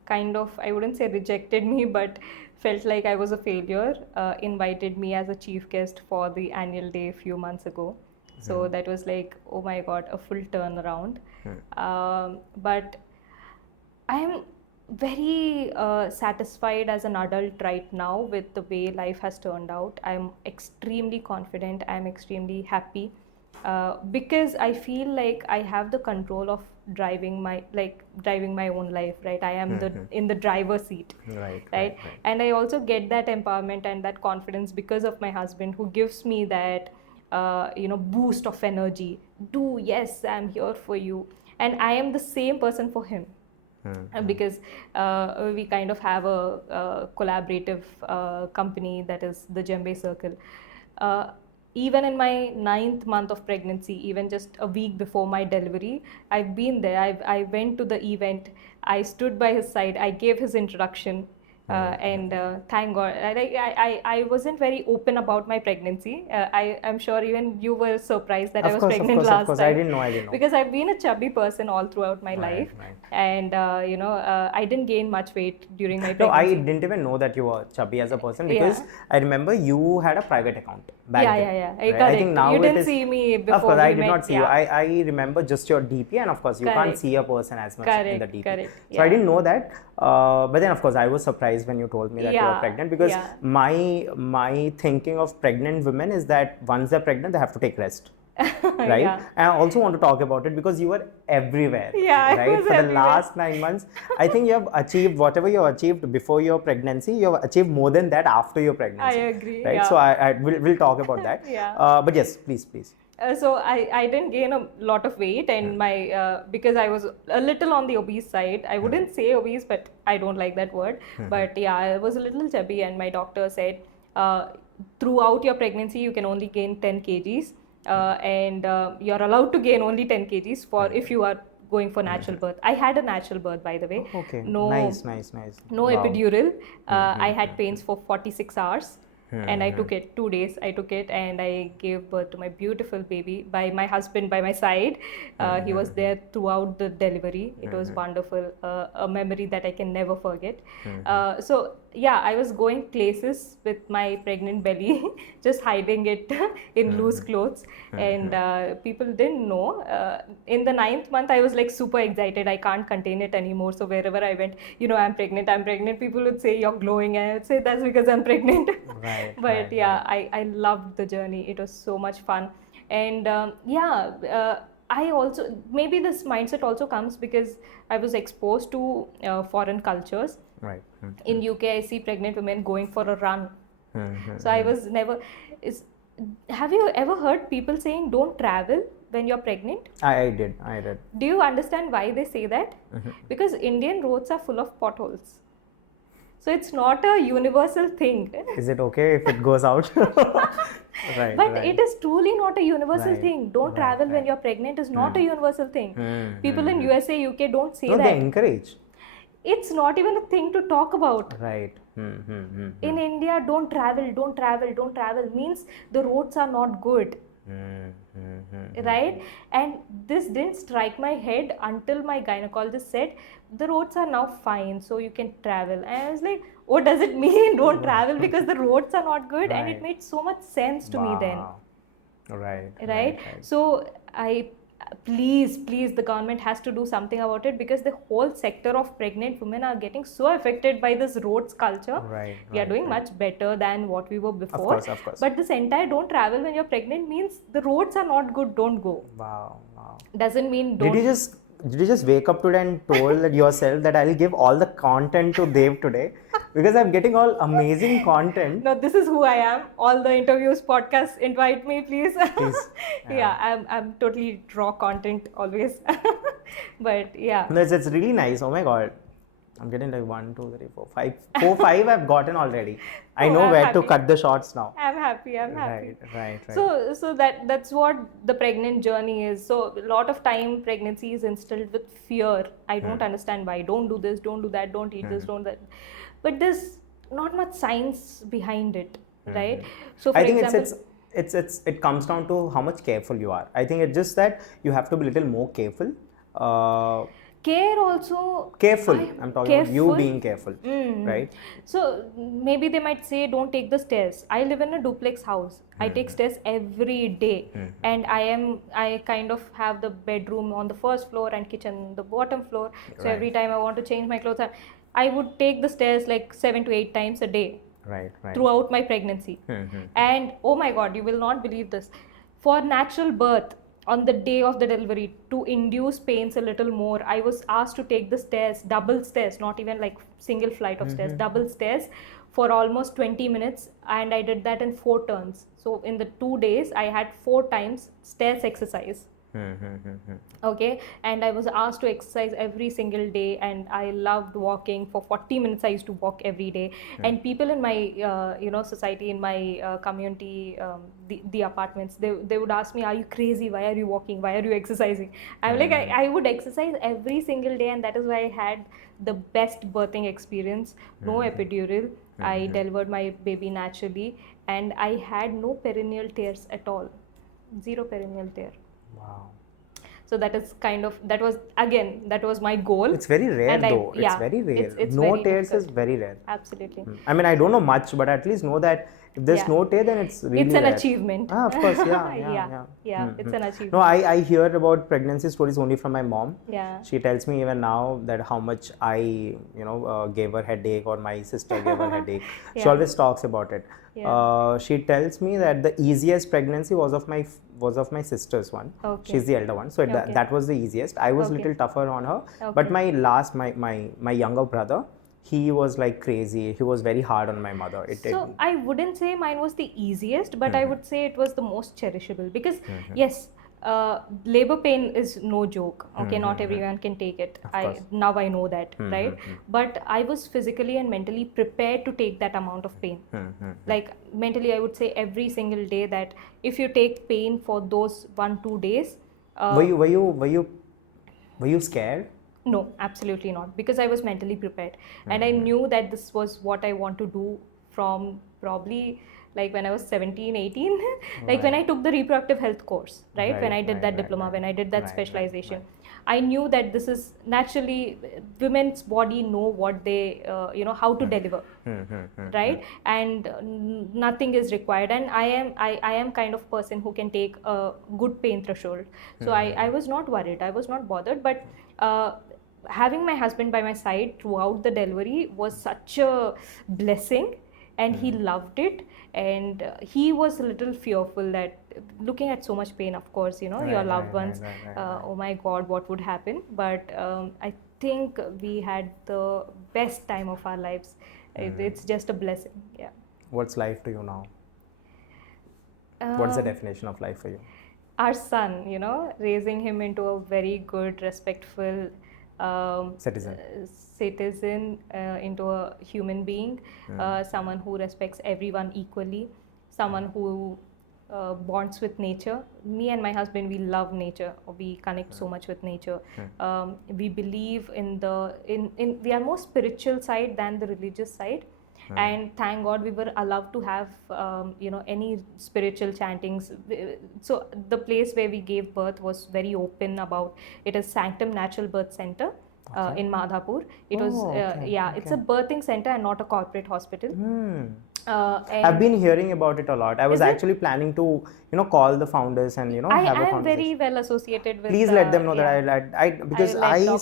kind of, I wouldn't say rejected me, but felt like I was a failure, invited me as a chief guest for the annual day a few months ago. So that was like, oh my God, a full turnaround. But I am very satisfied as an adult right now with the way life has turned out. I'm extremely confident. I'm extremely happy because I feel like I have the control of driving my own life. Right, I am in the driver's seat. Right. And I also get that empowerment and that confidence because of my husband, who gives me that boost of energy. Yes, I'm here for you, and I am the same person for him. Because we kind of have a collaborative company that is the Djembe Circle. Even in my 9th month of pregnancy, even just a week before my delivery, I've been there. I went to the event. I stood by his side. I gave his introduction. And thank God, I wasn't very open about my pregnancy. I'm sure even you were surprised that I was pregnant last time. Of course, I didn't know. Because I've been a chubby person all throughout my life, and I didn't gain much weight during my pregnancy. No, I didn't even know that you were chubby as a person, because I remember you had a private account back then. Right? I think now you didn't see me before. Of course, I did not see you. I remember just your DP, and of course, you can't see a person as much in the DP. So I didn't know that. But then, of course, I was surprised when you told me that you were pregnant, because my thinking of pregnant women is that once they're pregnant, they have to take rest. Right? And I also want to talk about it because you were everywhere. Right? For the last 9 months, I think you have achieved whatever you have achieved before your pregnancy. You have achieved more than that after your pregnancy. I agree. Right? So we'll talk about that. But yes, please. So I didn't gain a lot of weight, and my because I was a little on the obese side. I wouldn't say obese, but I don't like that word. But I was a little chubby, and my doctor said throughout your pregnancy you can only gain 10 kgs. And you're allowed to gain only 10 kgs for if you are going for natural birth. I had a natural birth, by the way. Okay. Nice. No epidural. I had pains for 46 hours. And I took it 2 days. I took it and I gave birth to my beautiful baby by my husband by my side. He was there throughout the delivery. It was wonderful, a memory that I can never forget. So yeah, I was going places with my pregnant belly, just hiding it in loose clothes, and people didn't know. In the 9th month, I was like super excited. I can't contain it anymore. So wherever I went, I'm pregnant. People would say you're glowing, and I would say that's because I'm pregnant. But I loved the journey. It was so much fun, and I also, maybe this mindset also comes because I was exposed to foreign cultures. Right. In UK, I see pregnant women going for a run. So I was never. Have you ever heard people saying don't travel when you're pregnant? I did. Do you understand why they say that? Because Indian roads are full of potholes. So it's not a universal thing. Is it okay if it goes out? But it is truly not a universal thing. Don't travel when you're pregnant is not a universal thing. People in USA, UK don't say that. No, they encourage. It's not even a thing to talk about. Right. In India, don't travel means the roads are not good. Right? And this didn't strike my head until my gynecologist said the roads are now fine, so you can travel. And I was like, what does it mean don't travel because the roads are not good? And it made so much sense to me then. Right? So please, the government has to do something about it, because the whole sector of pregnant women are getting so affected by this roads culture. We are doing much better than what we were before. Of course. But this entire don't travel when you're pregnant means the roads are not good, don't go. Wow. Doesn't mean don't. Did you just wake up today and told yourself that I'll give all the content to Dev today because I'm getting all amazing content? No, this is who I am. All the interviews, podcasts, invite me, please. I'm totally raw content always. But yeah. No, it's really nice. Oh my God. I'm getting like 1, 2, 3, 4, 5. 4, 5 I've gotten already. I know where to cut the shots now. I'm happy. Right. So that's what the pregnant journey is. So a lot of time pregnancy is instilled with fear. I don't understand why. Don't do this, don't do that, don't eat this, don't that. But there's not much science behind it, right? So for example, it comes down to how much careful you are. I think it's just that you have to be a little more careful. Care also. Careful. I'm talking about you being careful, right? So maybe they might say, don't take the stairs. I live in a duplex house. I take stairs every day, and I kind of have the bedroom on the first floor and kitchen on the bottom floor. So every time I want to change my clothes, I would take the stairs like 7 to 8 times a day. Right. Throughout my pregnancy. And oh my God, you will not believe this. For natural birth, on the day of the delivery, to induce pains a little more, I was asked to take the stairs, double stairs, not even like single flight of stairs, double stairs for almost 20 minutes. And I did that in 4 turns. So in the 2 days, I had 4 times stairs exercise. Okay, and I was asked to exercise every single day, and I loved walking. For 40 minutes I used to walk every day. And people in my society, in my community, the apartments, they would ask me, are you crazy, why are you walking, why are you exercising? I'm like, I would exercise every single day, and that is why I had the best birthing experience. No epidural. I delivered my baby naturally, and I had no perineal tears at all. 0 perineal tear. Wow. So that was my goal. It's very rare though. It's very rare. No tears is very rare. Absolutely. I mean, I don't know much, but at least know that if there's no tear, then it's really it's an rare. achievement. Of course, It's an achievement. No, I hear about pregnancy stories only from my mom. Yeah. She tells me even now that how much I, gave her headache, or my sister gave her headache. She always talks about it. She tells me that the easiest pregnancy was of my sister's one. Okay. She's the elder one, so that was the easiest. I was a little tougher on her, but my younger brother, he was like crazy. He was very hard on my mother. So I wouldn't say mine was the easiest, but I would say it was the most cherishable, because yes, labor pain is no joke. Okay, not everyone can take it. Now I know that, right? But I was physically and mentally prepared to take that amount of pain. Like mentally, I would say every single day that if you take pain for those 1-2 days. Were you scared? No, absolutely not, because I was mentally prepared, and I knew that this was what I want to do from probably like when I was 17, 18, like when I took the reproductive health course, right? When I did that diploma, when I did that specialization, I knew that this is naturally women's body know what they, how to deliver, right? And nothing is required. And I am kind of person who can take a good pain threshold. So I was not worried. I was not bothered. But having my husband by my side throughout the delivery was such a blessing, and he loved it. And he was a little fearful that looking at so much pain, of course, your loved ones, oh my God, what would happen? But I think we had the best time of our lives. It's just a blessing. Yeah. What's life to you now? What's the definition of life for you? Our son, raising him into a very good, respectful citizen, into a human being, someone who respects everyone equally, someone who bonds with nature. Me and my husband, we love nature. We connect so much with nature. We believe in we are more spiritual side than the religious side. And thank God we were allowed to have any spiritual chantings. So the place where we gave birth was very open about it. Is Sanctum Natural Birth Center in Madhapur. It was it's a birthing center and not a corporate hospital. I've been hearing about it a lot. I was actually planning to, call the founders and have a conversation. I am very well associated with. Please let them know that I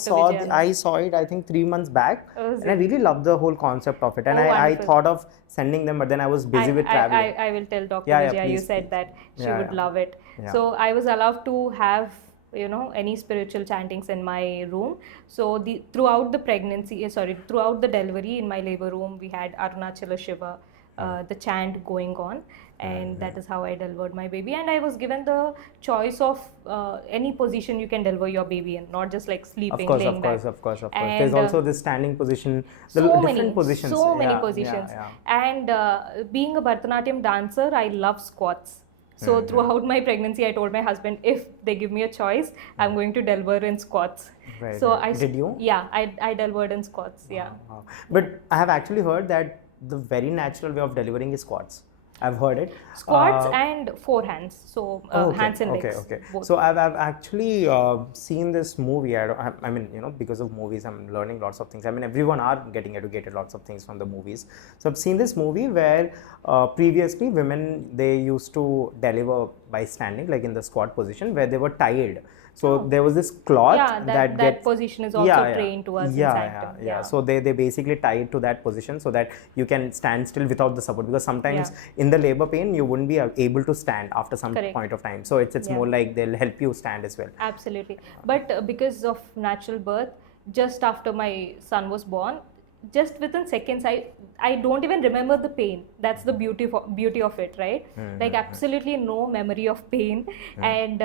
saw it. I think 3 months back, and I really loved the whole concept of it. And I thought of sending them, but then I was busy with traveling. I will tell Dr. Vijaya. You said that she would love it. Yeah. So I was allowed to have any spiritual chantings in my room. So throughout the delivery in my labor room, we had Arunachala Shiva. The chant going on, and that is how I delivered my baby. And I was given the choice of any position you can deliver your baby in, not just like sleeping, laying back. Of course. And there's also this standing position, positions. So many positions. And being a Bharatanatyam dancer, I love squats. So throughout my pregnancy, I told my husband, if they give me a choice, I'm going to deliver in squats. Right. So did you? Yeah, I delivered in squats. Yeah. Wow. But I have actually heard that the very natural way of delivering is squats. I've heard it. Squats and forehands, so hands and legs. Okay. Both. So I've actually seen this movie. I mean, because of movies, I'm learning lots of things. I mean, everyone are getting educated lots of things from the movies. So I've seen this movie where previously women, they used to deliver by standing, like in the squat position, where they were tied. So there was this cloth that gets, position is also trained to us in Sanctum. So they basically tie it to that position so that you can stand still without the support, because sometimes in the labor pain you wouldn't be able to stand after some point of time. So it's more like they'll help you stand as well. Absolutely. But because of natural birth, just after my son was born, just within seconds, I don't even remember the pain. That's the beauty of it, right? Like absolutely no memory of pain. And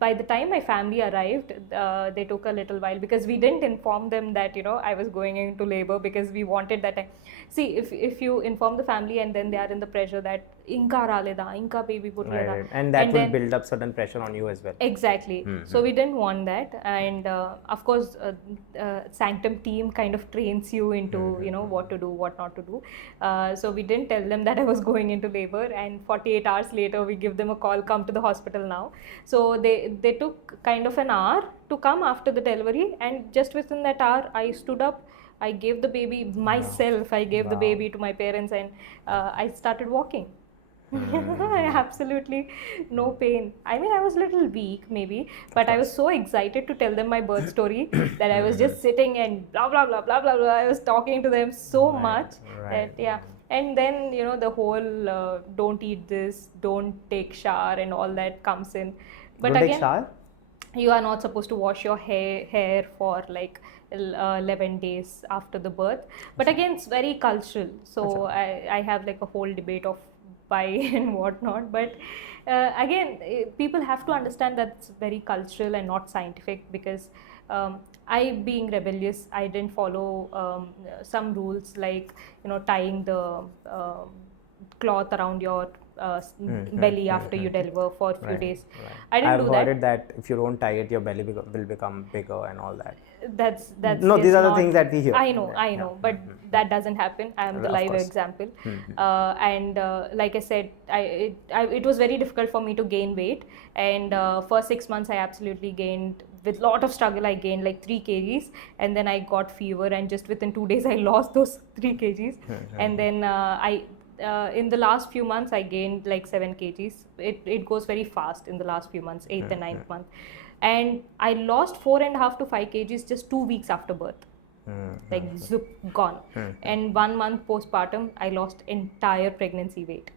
by the time my family arrived, they took a little while, because we didn't inform them that I was going into labor, because we wanted that time. See, if you inform the family and then they are in the pressure that inka raleda, inka baby putla, and that will build up certain pressure on you as well. Exactly. So we didn't want that, and of course Sanctum team kind of trains you into what to do, what not to do. So we didn't tell them that I was going into labor, and 48 hours later we give them a call, come to the hospital now. So they took kind of an hour to come after the delivery, and just within that hour I stood up, I gave the baby myself, I gave the baby to my parents, and I started walking. Absolutely no pain. I mean, I was a little weak maybe, but I was so excited to tell them my birth story that I was just sitting and blah blah blah blah blah blah. I was talking to them so much that and then the whole don't eat this, don't take shower and all that comes in. But don't again, take shower? You are not supposed to wash your hair for like 11 days after the birth. But again, it's very cultural. So I have like a whole debate of why and whatnot. But again, people have to understand that it's very cultural and not scientific, because I, being rebellious, I didn't follow some rules like tying the cloth around your belly after you deliver for a few days. I didn't do that. I've heard that if you don't tie it, your belly will become bigger and all that. That's no, these are the things that we hear. I know, but that doesn't happen. I am the live example. And like I said, it was very difficult for me to gain weight, and for 6 months I absolutely gained. With lot of struggle, I gained like 3 kgs, and then I got fever, and just within 2 days I lost those 3 kgs. And then in the last few months I gained like 7 kgs. It goes very fast in the last few months, 8th and 9th month. And I lost 4.5 to 5 kgs just 2 weeks after birth. Like zoop, gone. And 1 month postpartum, I lost entire pregnancy weight.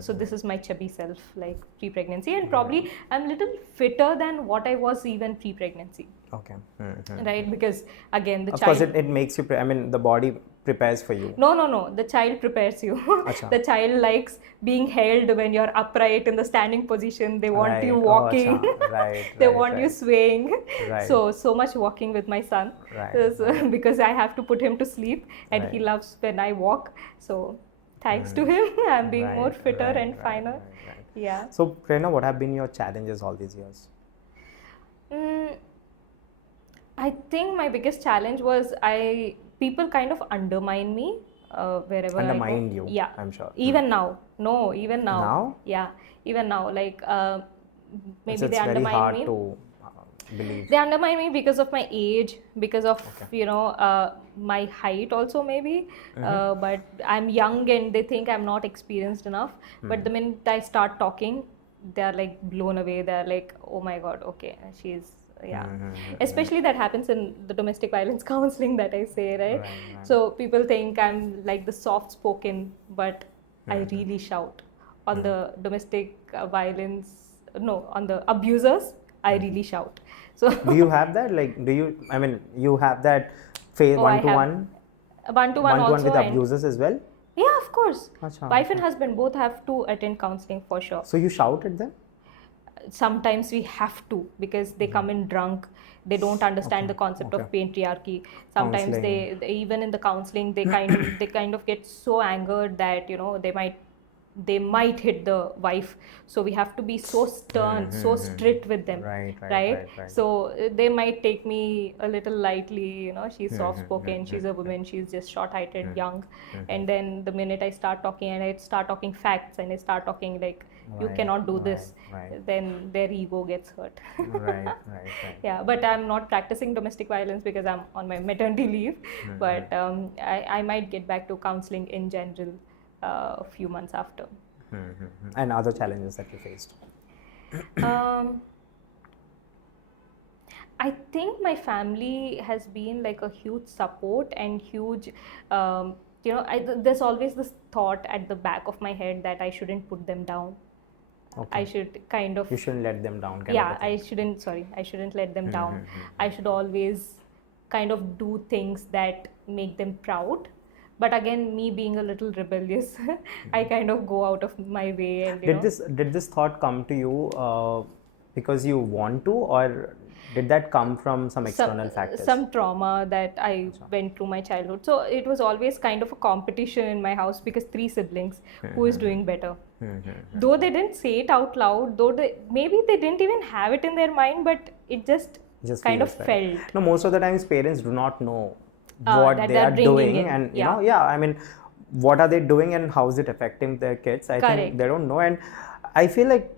So this is my chubby self, like pre-pregnancy, and probably I'm a little fitter than what I was even pre-pregnancy. Okay. Right, because again the of child. Of course, it makes you. I mean, the body prepares for you. No. The child prepares you. The child likes being held when you're upright in the standing position. They want you walking. They want you swaying. So much walking with my son. Because I have to put him to sleep, and he loves when I walk. So thanks to him, I'm being more fitter and finer. Yeah. So Prerana, what have been your challenges all these years? I think my biggest challenge was people kind of undermine me wherever undermine I go. You? Yeah, I'm sure. Even now. No, even now. Now? Yeah, even now. Like maybe they very undermine hard me. To believe. They undermine me because of my age, because of my height also maybe. But I'm young and they think I'm not experienced enough. But the minute I start talking, they're like blown away. They're like, oh my God, okay, she's. Yeah, especially that happens in the domestic violence counseling that I say, right? So people think I'm like the soft spoken, but I really shout on the domestic violence. No, on the abusers, I really shout. So do you have that? Like, I mean, you have that one-to-one also with abusers as well? Yeah, of course. Wife and husband both have to attend counseling for sure. So you shout at them? Sometimes we have to, because they come in drunk, they don't understand the concept of patriarchy. Sometimes they even in the counseling they kind of get so angered that they might they might hit the wife, so we have to be so stern, so strict with them, right? So they might take me a little lightly, she's soft spoken, she's a woman, she's just short-heighted, young, and then the minute I start talking and I start talking facts and I start talking like you cannot do this, then their ego gets hurt. Yeah, but I'm not practicing domestic violence because I'm on my maternity leave, but I might get back to counseling in general a few months after. And other challenges that you faced? I think my family has been like a huge support and huge, there's always this thought at the back of my head that I shouldn't put them down. I should kind of... You shouldn't let them down. I shouldn't let them down. I should always kind of do things that make them proud. But again, me being a little rebellious, I kind of go out of my way. And did this thought come to you because you want to, or did that come from some external factors? Some trauma that I went through my childhood. So it was always kind of a competition in my house because 3 siblings, who is doing better. Though they didn't say it out loud, maybe they didn't even have it in their mind, but it just kind of felt. No, most of the times parents do not know what they are doing, and I mean, what are they doing and how is it affecting their kids? I think they don't know, and I feel like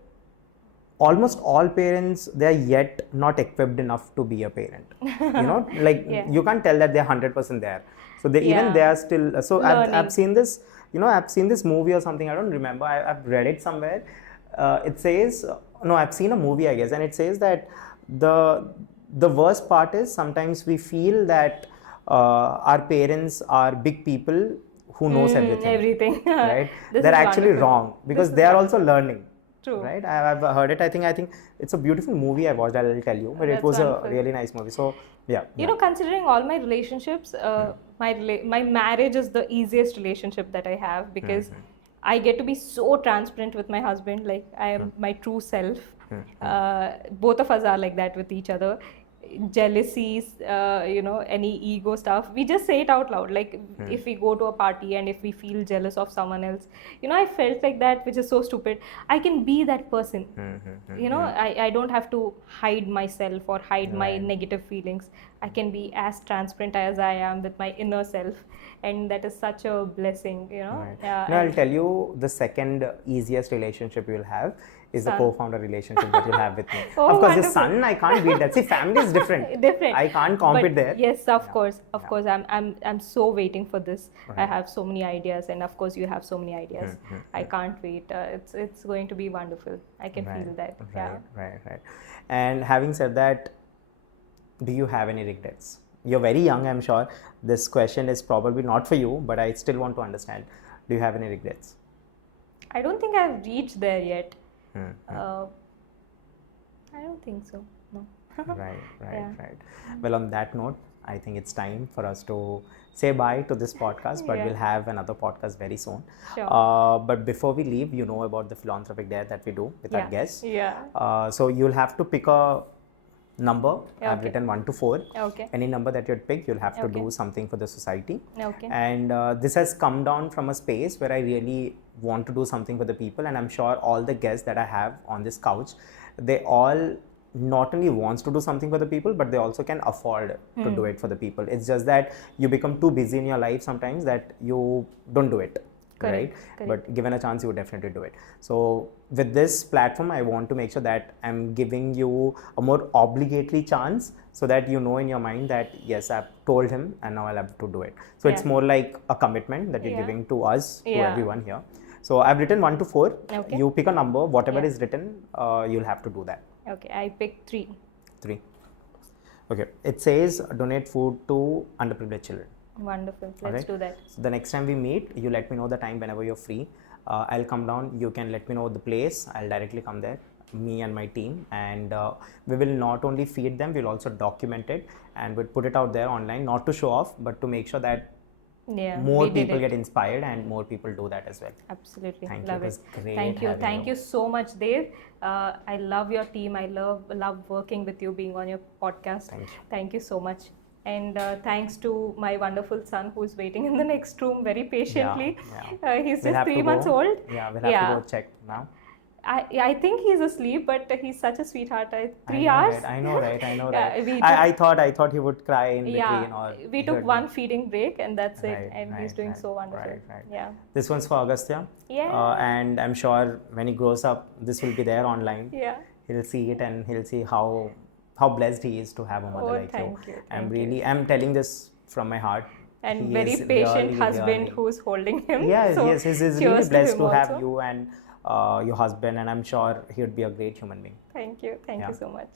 almost all parents, they are yet not equipped enough to be a parent. You can't tell that they're 100% there. So they are still. So I've seen this. I've seen this movie or something. I don't remember. I've read it somewhere. It says I've seen a movie, I guess, and it says that the worst part is sometimes we feel that our parents are big people who knows everything. Right? They're actually wrong because they are also learning. True. Right? I've heard it. I think it's a beautiful movie I watched. I'll tell you, but it was wonderful. A really nice movie. So yeah. Considering all my relationships, my marriage is the easiest relationship that I have because I get to be so transparent with my husband. Like I am my true self. Both of us are like that with each other. Jealousies, any ego stuff, we just say it out loud. Like if we go to a party and if we feel jealous of someone else, I felt like that, which is so stupid. I can be that person. I don't have to hide myself or hide my negative feelings. I can be as transparent as I am with my inner self, and that is such a blessing. I'll tell you, the second easiest relationship you'll have is the co-founder relationship that you'll have with me. Of course, the son, I can't beat that. See, family is different. I can't compete there. Yes, of course. I'm so waiting for this. I have so many ideas, and of course, you have so many ideas. I can't wait. It's going to be wonderful. I can feel that. Right. And having said that, do you have any regrets? You're very young, I'm sure. This question is probably not for you, but I still want to understand. Do you have any regrets? I don't think I've reached there yet. I don't think so. No. Right. Well, on that note, I think it's time for us to say bye to this podcast, but we'll have another podcast very soon. Sure. But before we leave, about the philanthropic dare that we do with our guests. Yeah. So you'll have to pick a number. I've written 1 to 4. Okay. Any number that you'd pick, you'll have to do something for the society. Okay. And this has come down from a space where I really want to do something for the people, and I'm sure all the guests that I have on this couch, they all not only wants to do something for the people, but they also can afford to do it for the people. It's just that you become too busy in your life sometimes that you don't do it. Correct. But given a chance, you would definitely do it. So with this platform, I want to make sure that I'm giving you a more obligatory chance, so that in your mind that yes, I've told him and now I'll have to do it. So it's more like a commitment that you're giving to us, to everyone here. So I've written 1 to 4. Okay. You pick a number, whatever is written, you'll have to do that. Okay, I picked 3. 3. Okay. It says donate food to underprivileged children. Wonderful. Let's do that. So the next time we meet, you let me know the time whenever you're free. I'll come down. You can let me know the place. I'll directly come there, me and my team, and we will not only feed them, we'll also document it, and we'll put it out there online, not to show off, but to make sure that more people get inspired and more people do that as well. Absolutely. Thank love you. It was great. Thank you so much, Dev. I love your team. I love working with you, being on your podcast. Thank you. Thank you so much. And thanks to my wonderful son who's waiting in the next room very patiently. He's just 3 months old. Yeah, we'll have to go check now. I think he's asleep, but he's such a sweetheart. 3 hours. I know, right? I thought he would cry in between. Or we took one feeding break, and that's it. And he's doing so wonderful. Yeah. This one's for Agastya. Yeah. And I'm sure when he grows up, this will be there online. Yeah. He'll see it and he'll see how blessed he is to have a mother like you. I'm telling this from my heart. And very patient husband who's holding him. Yes, he's really blessed to have you and your husband, and I'm sure he would be a great human being. Thank you so much.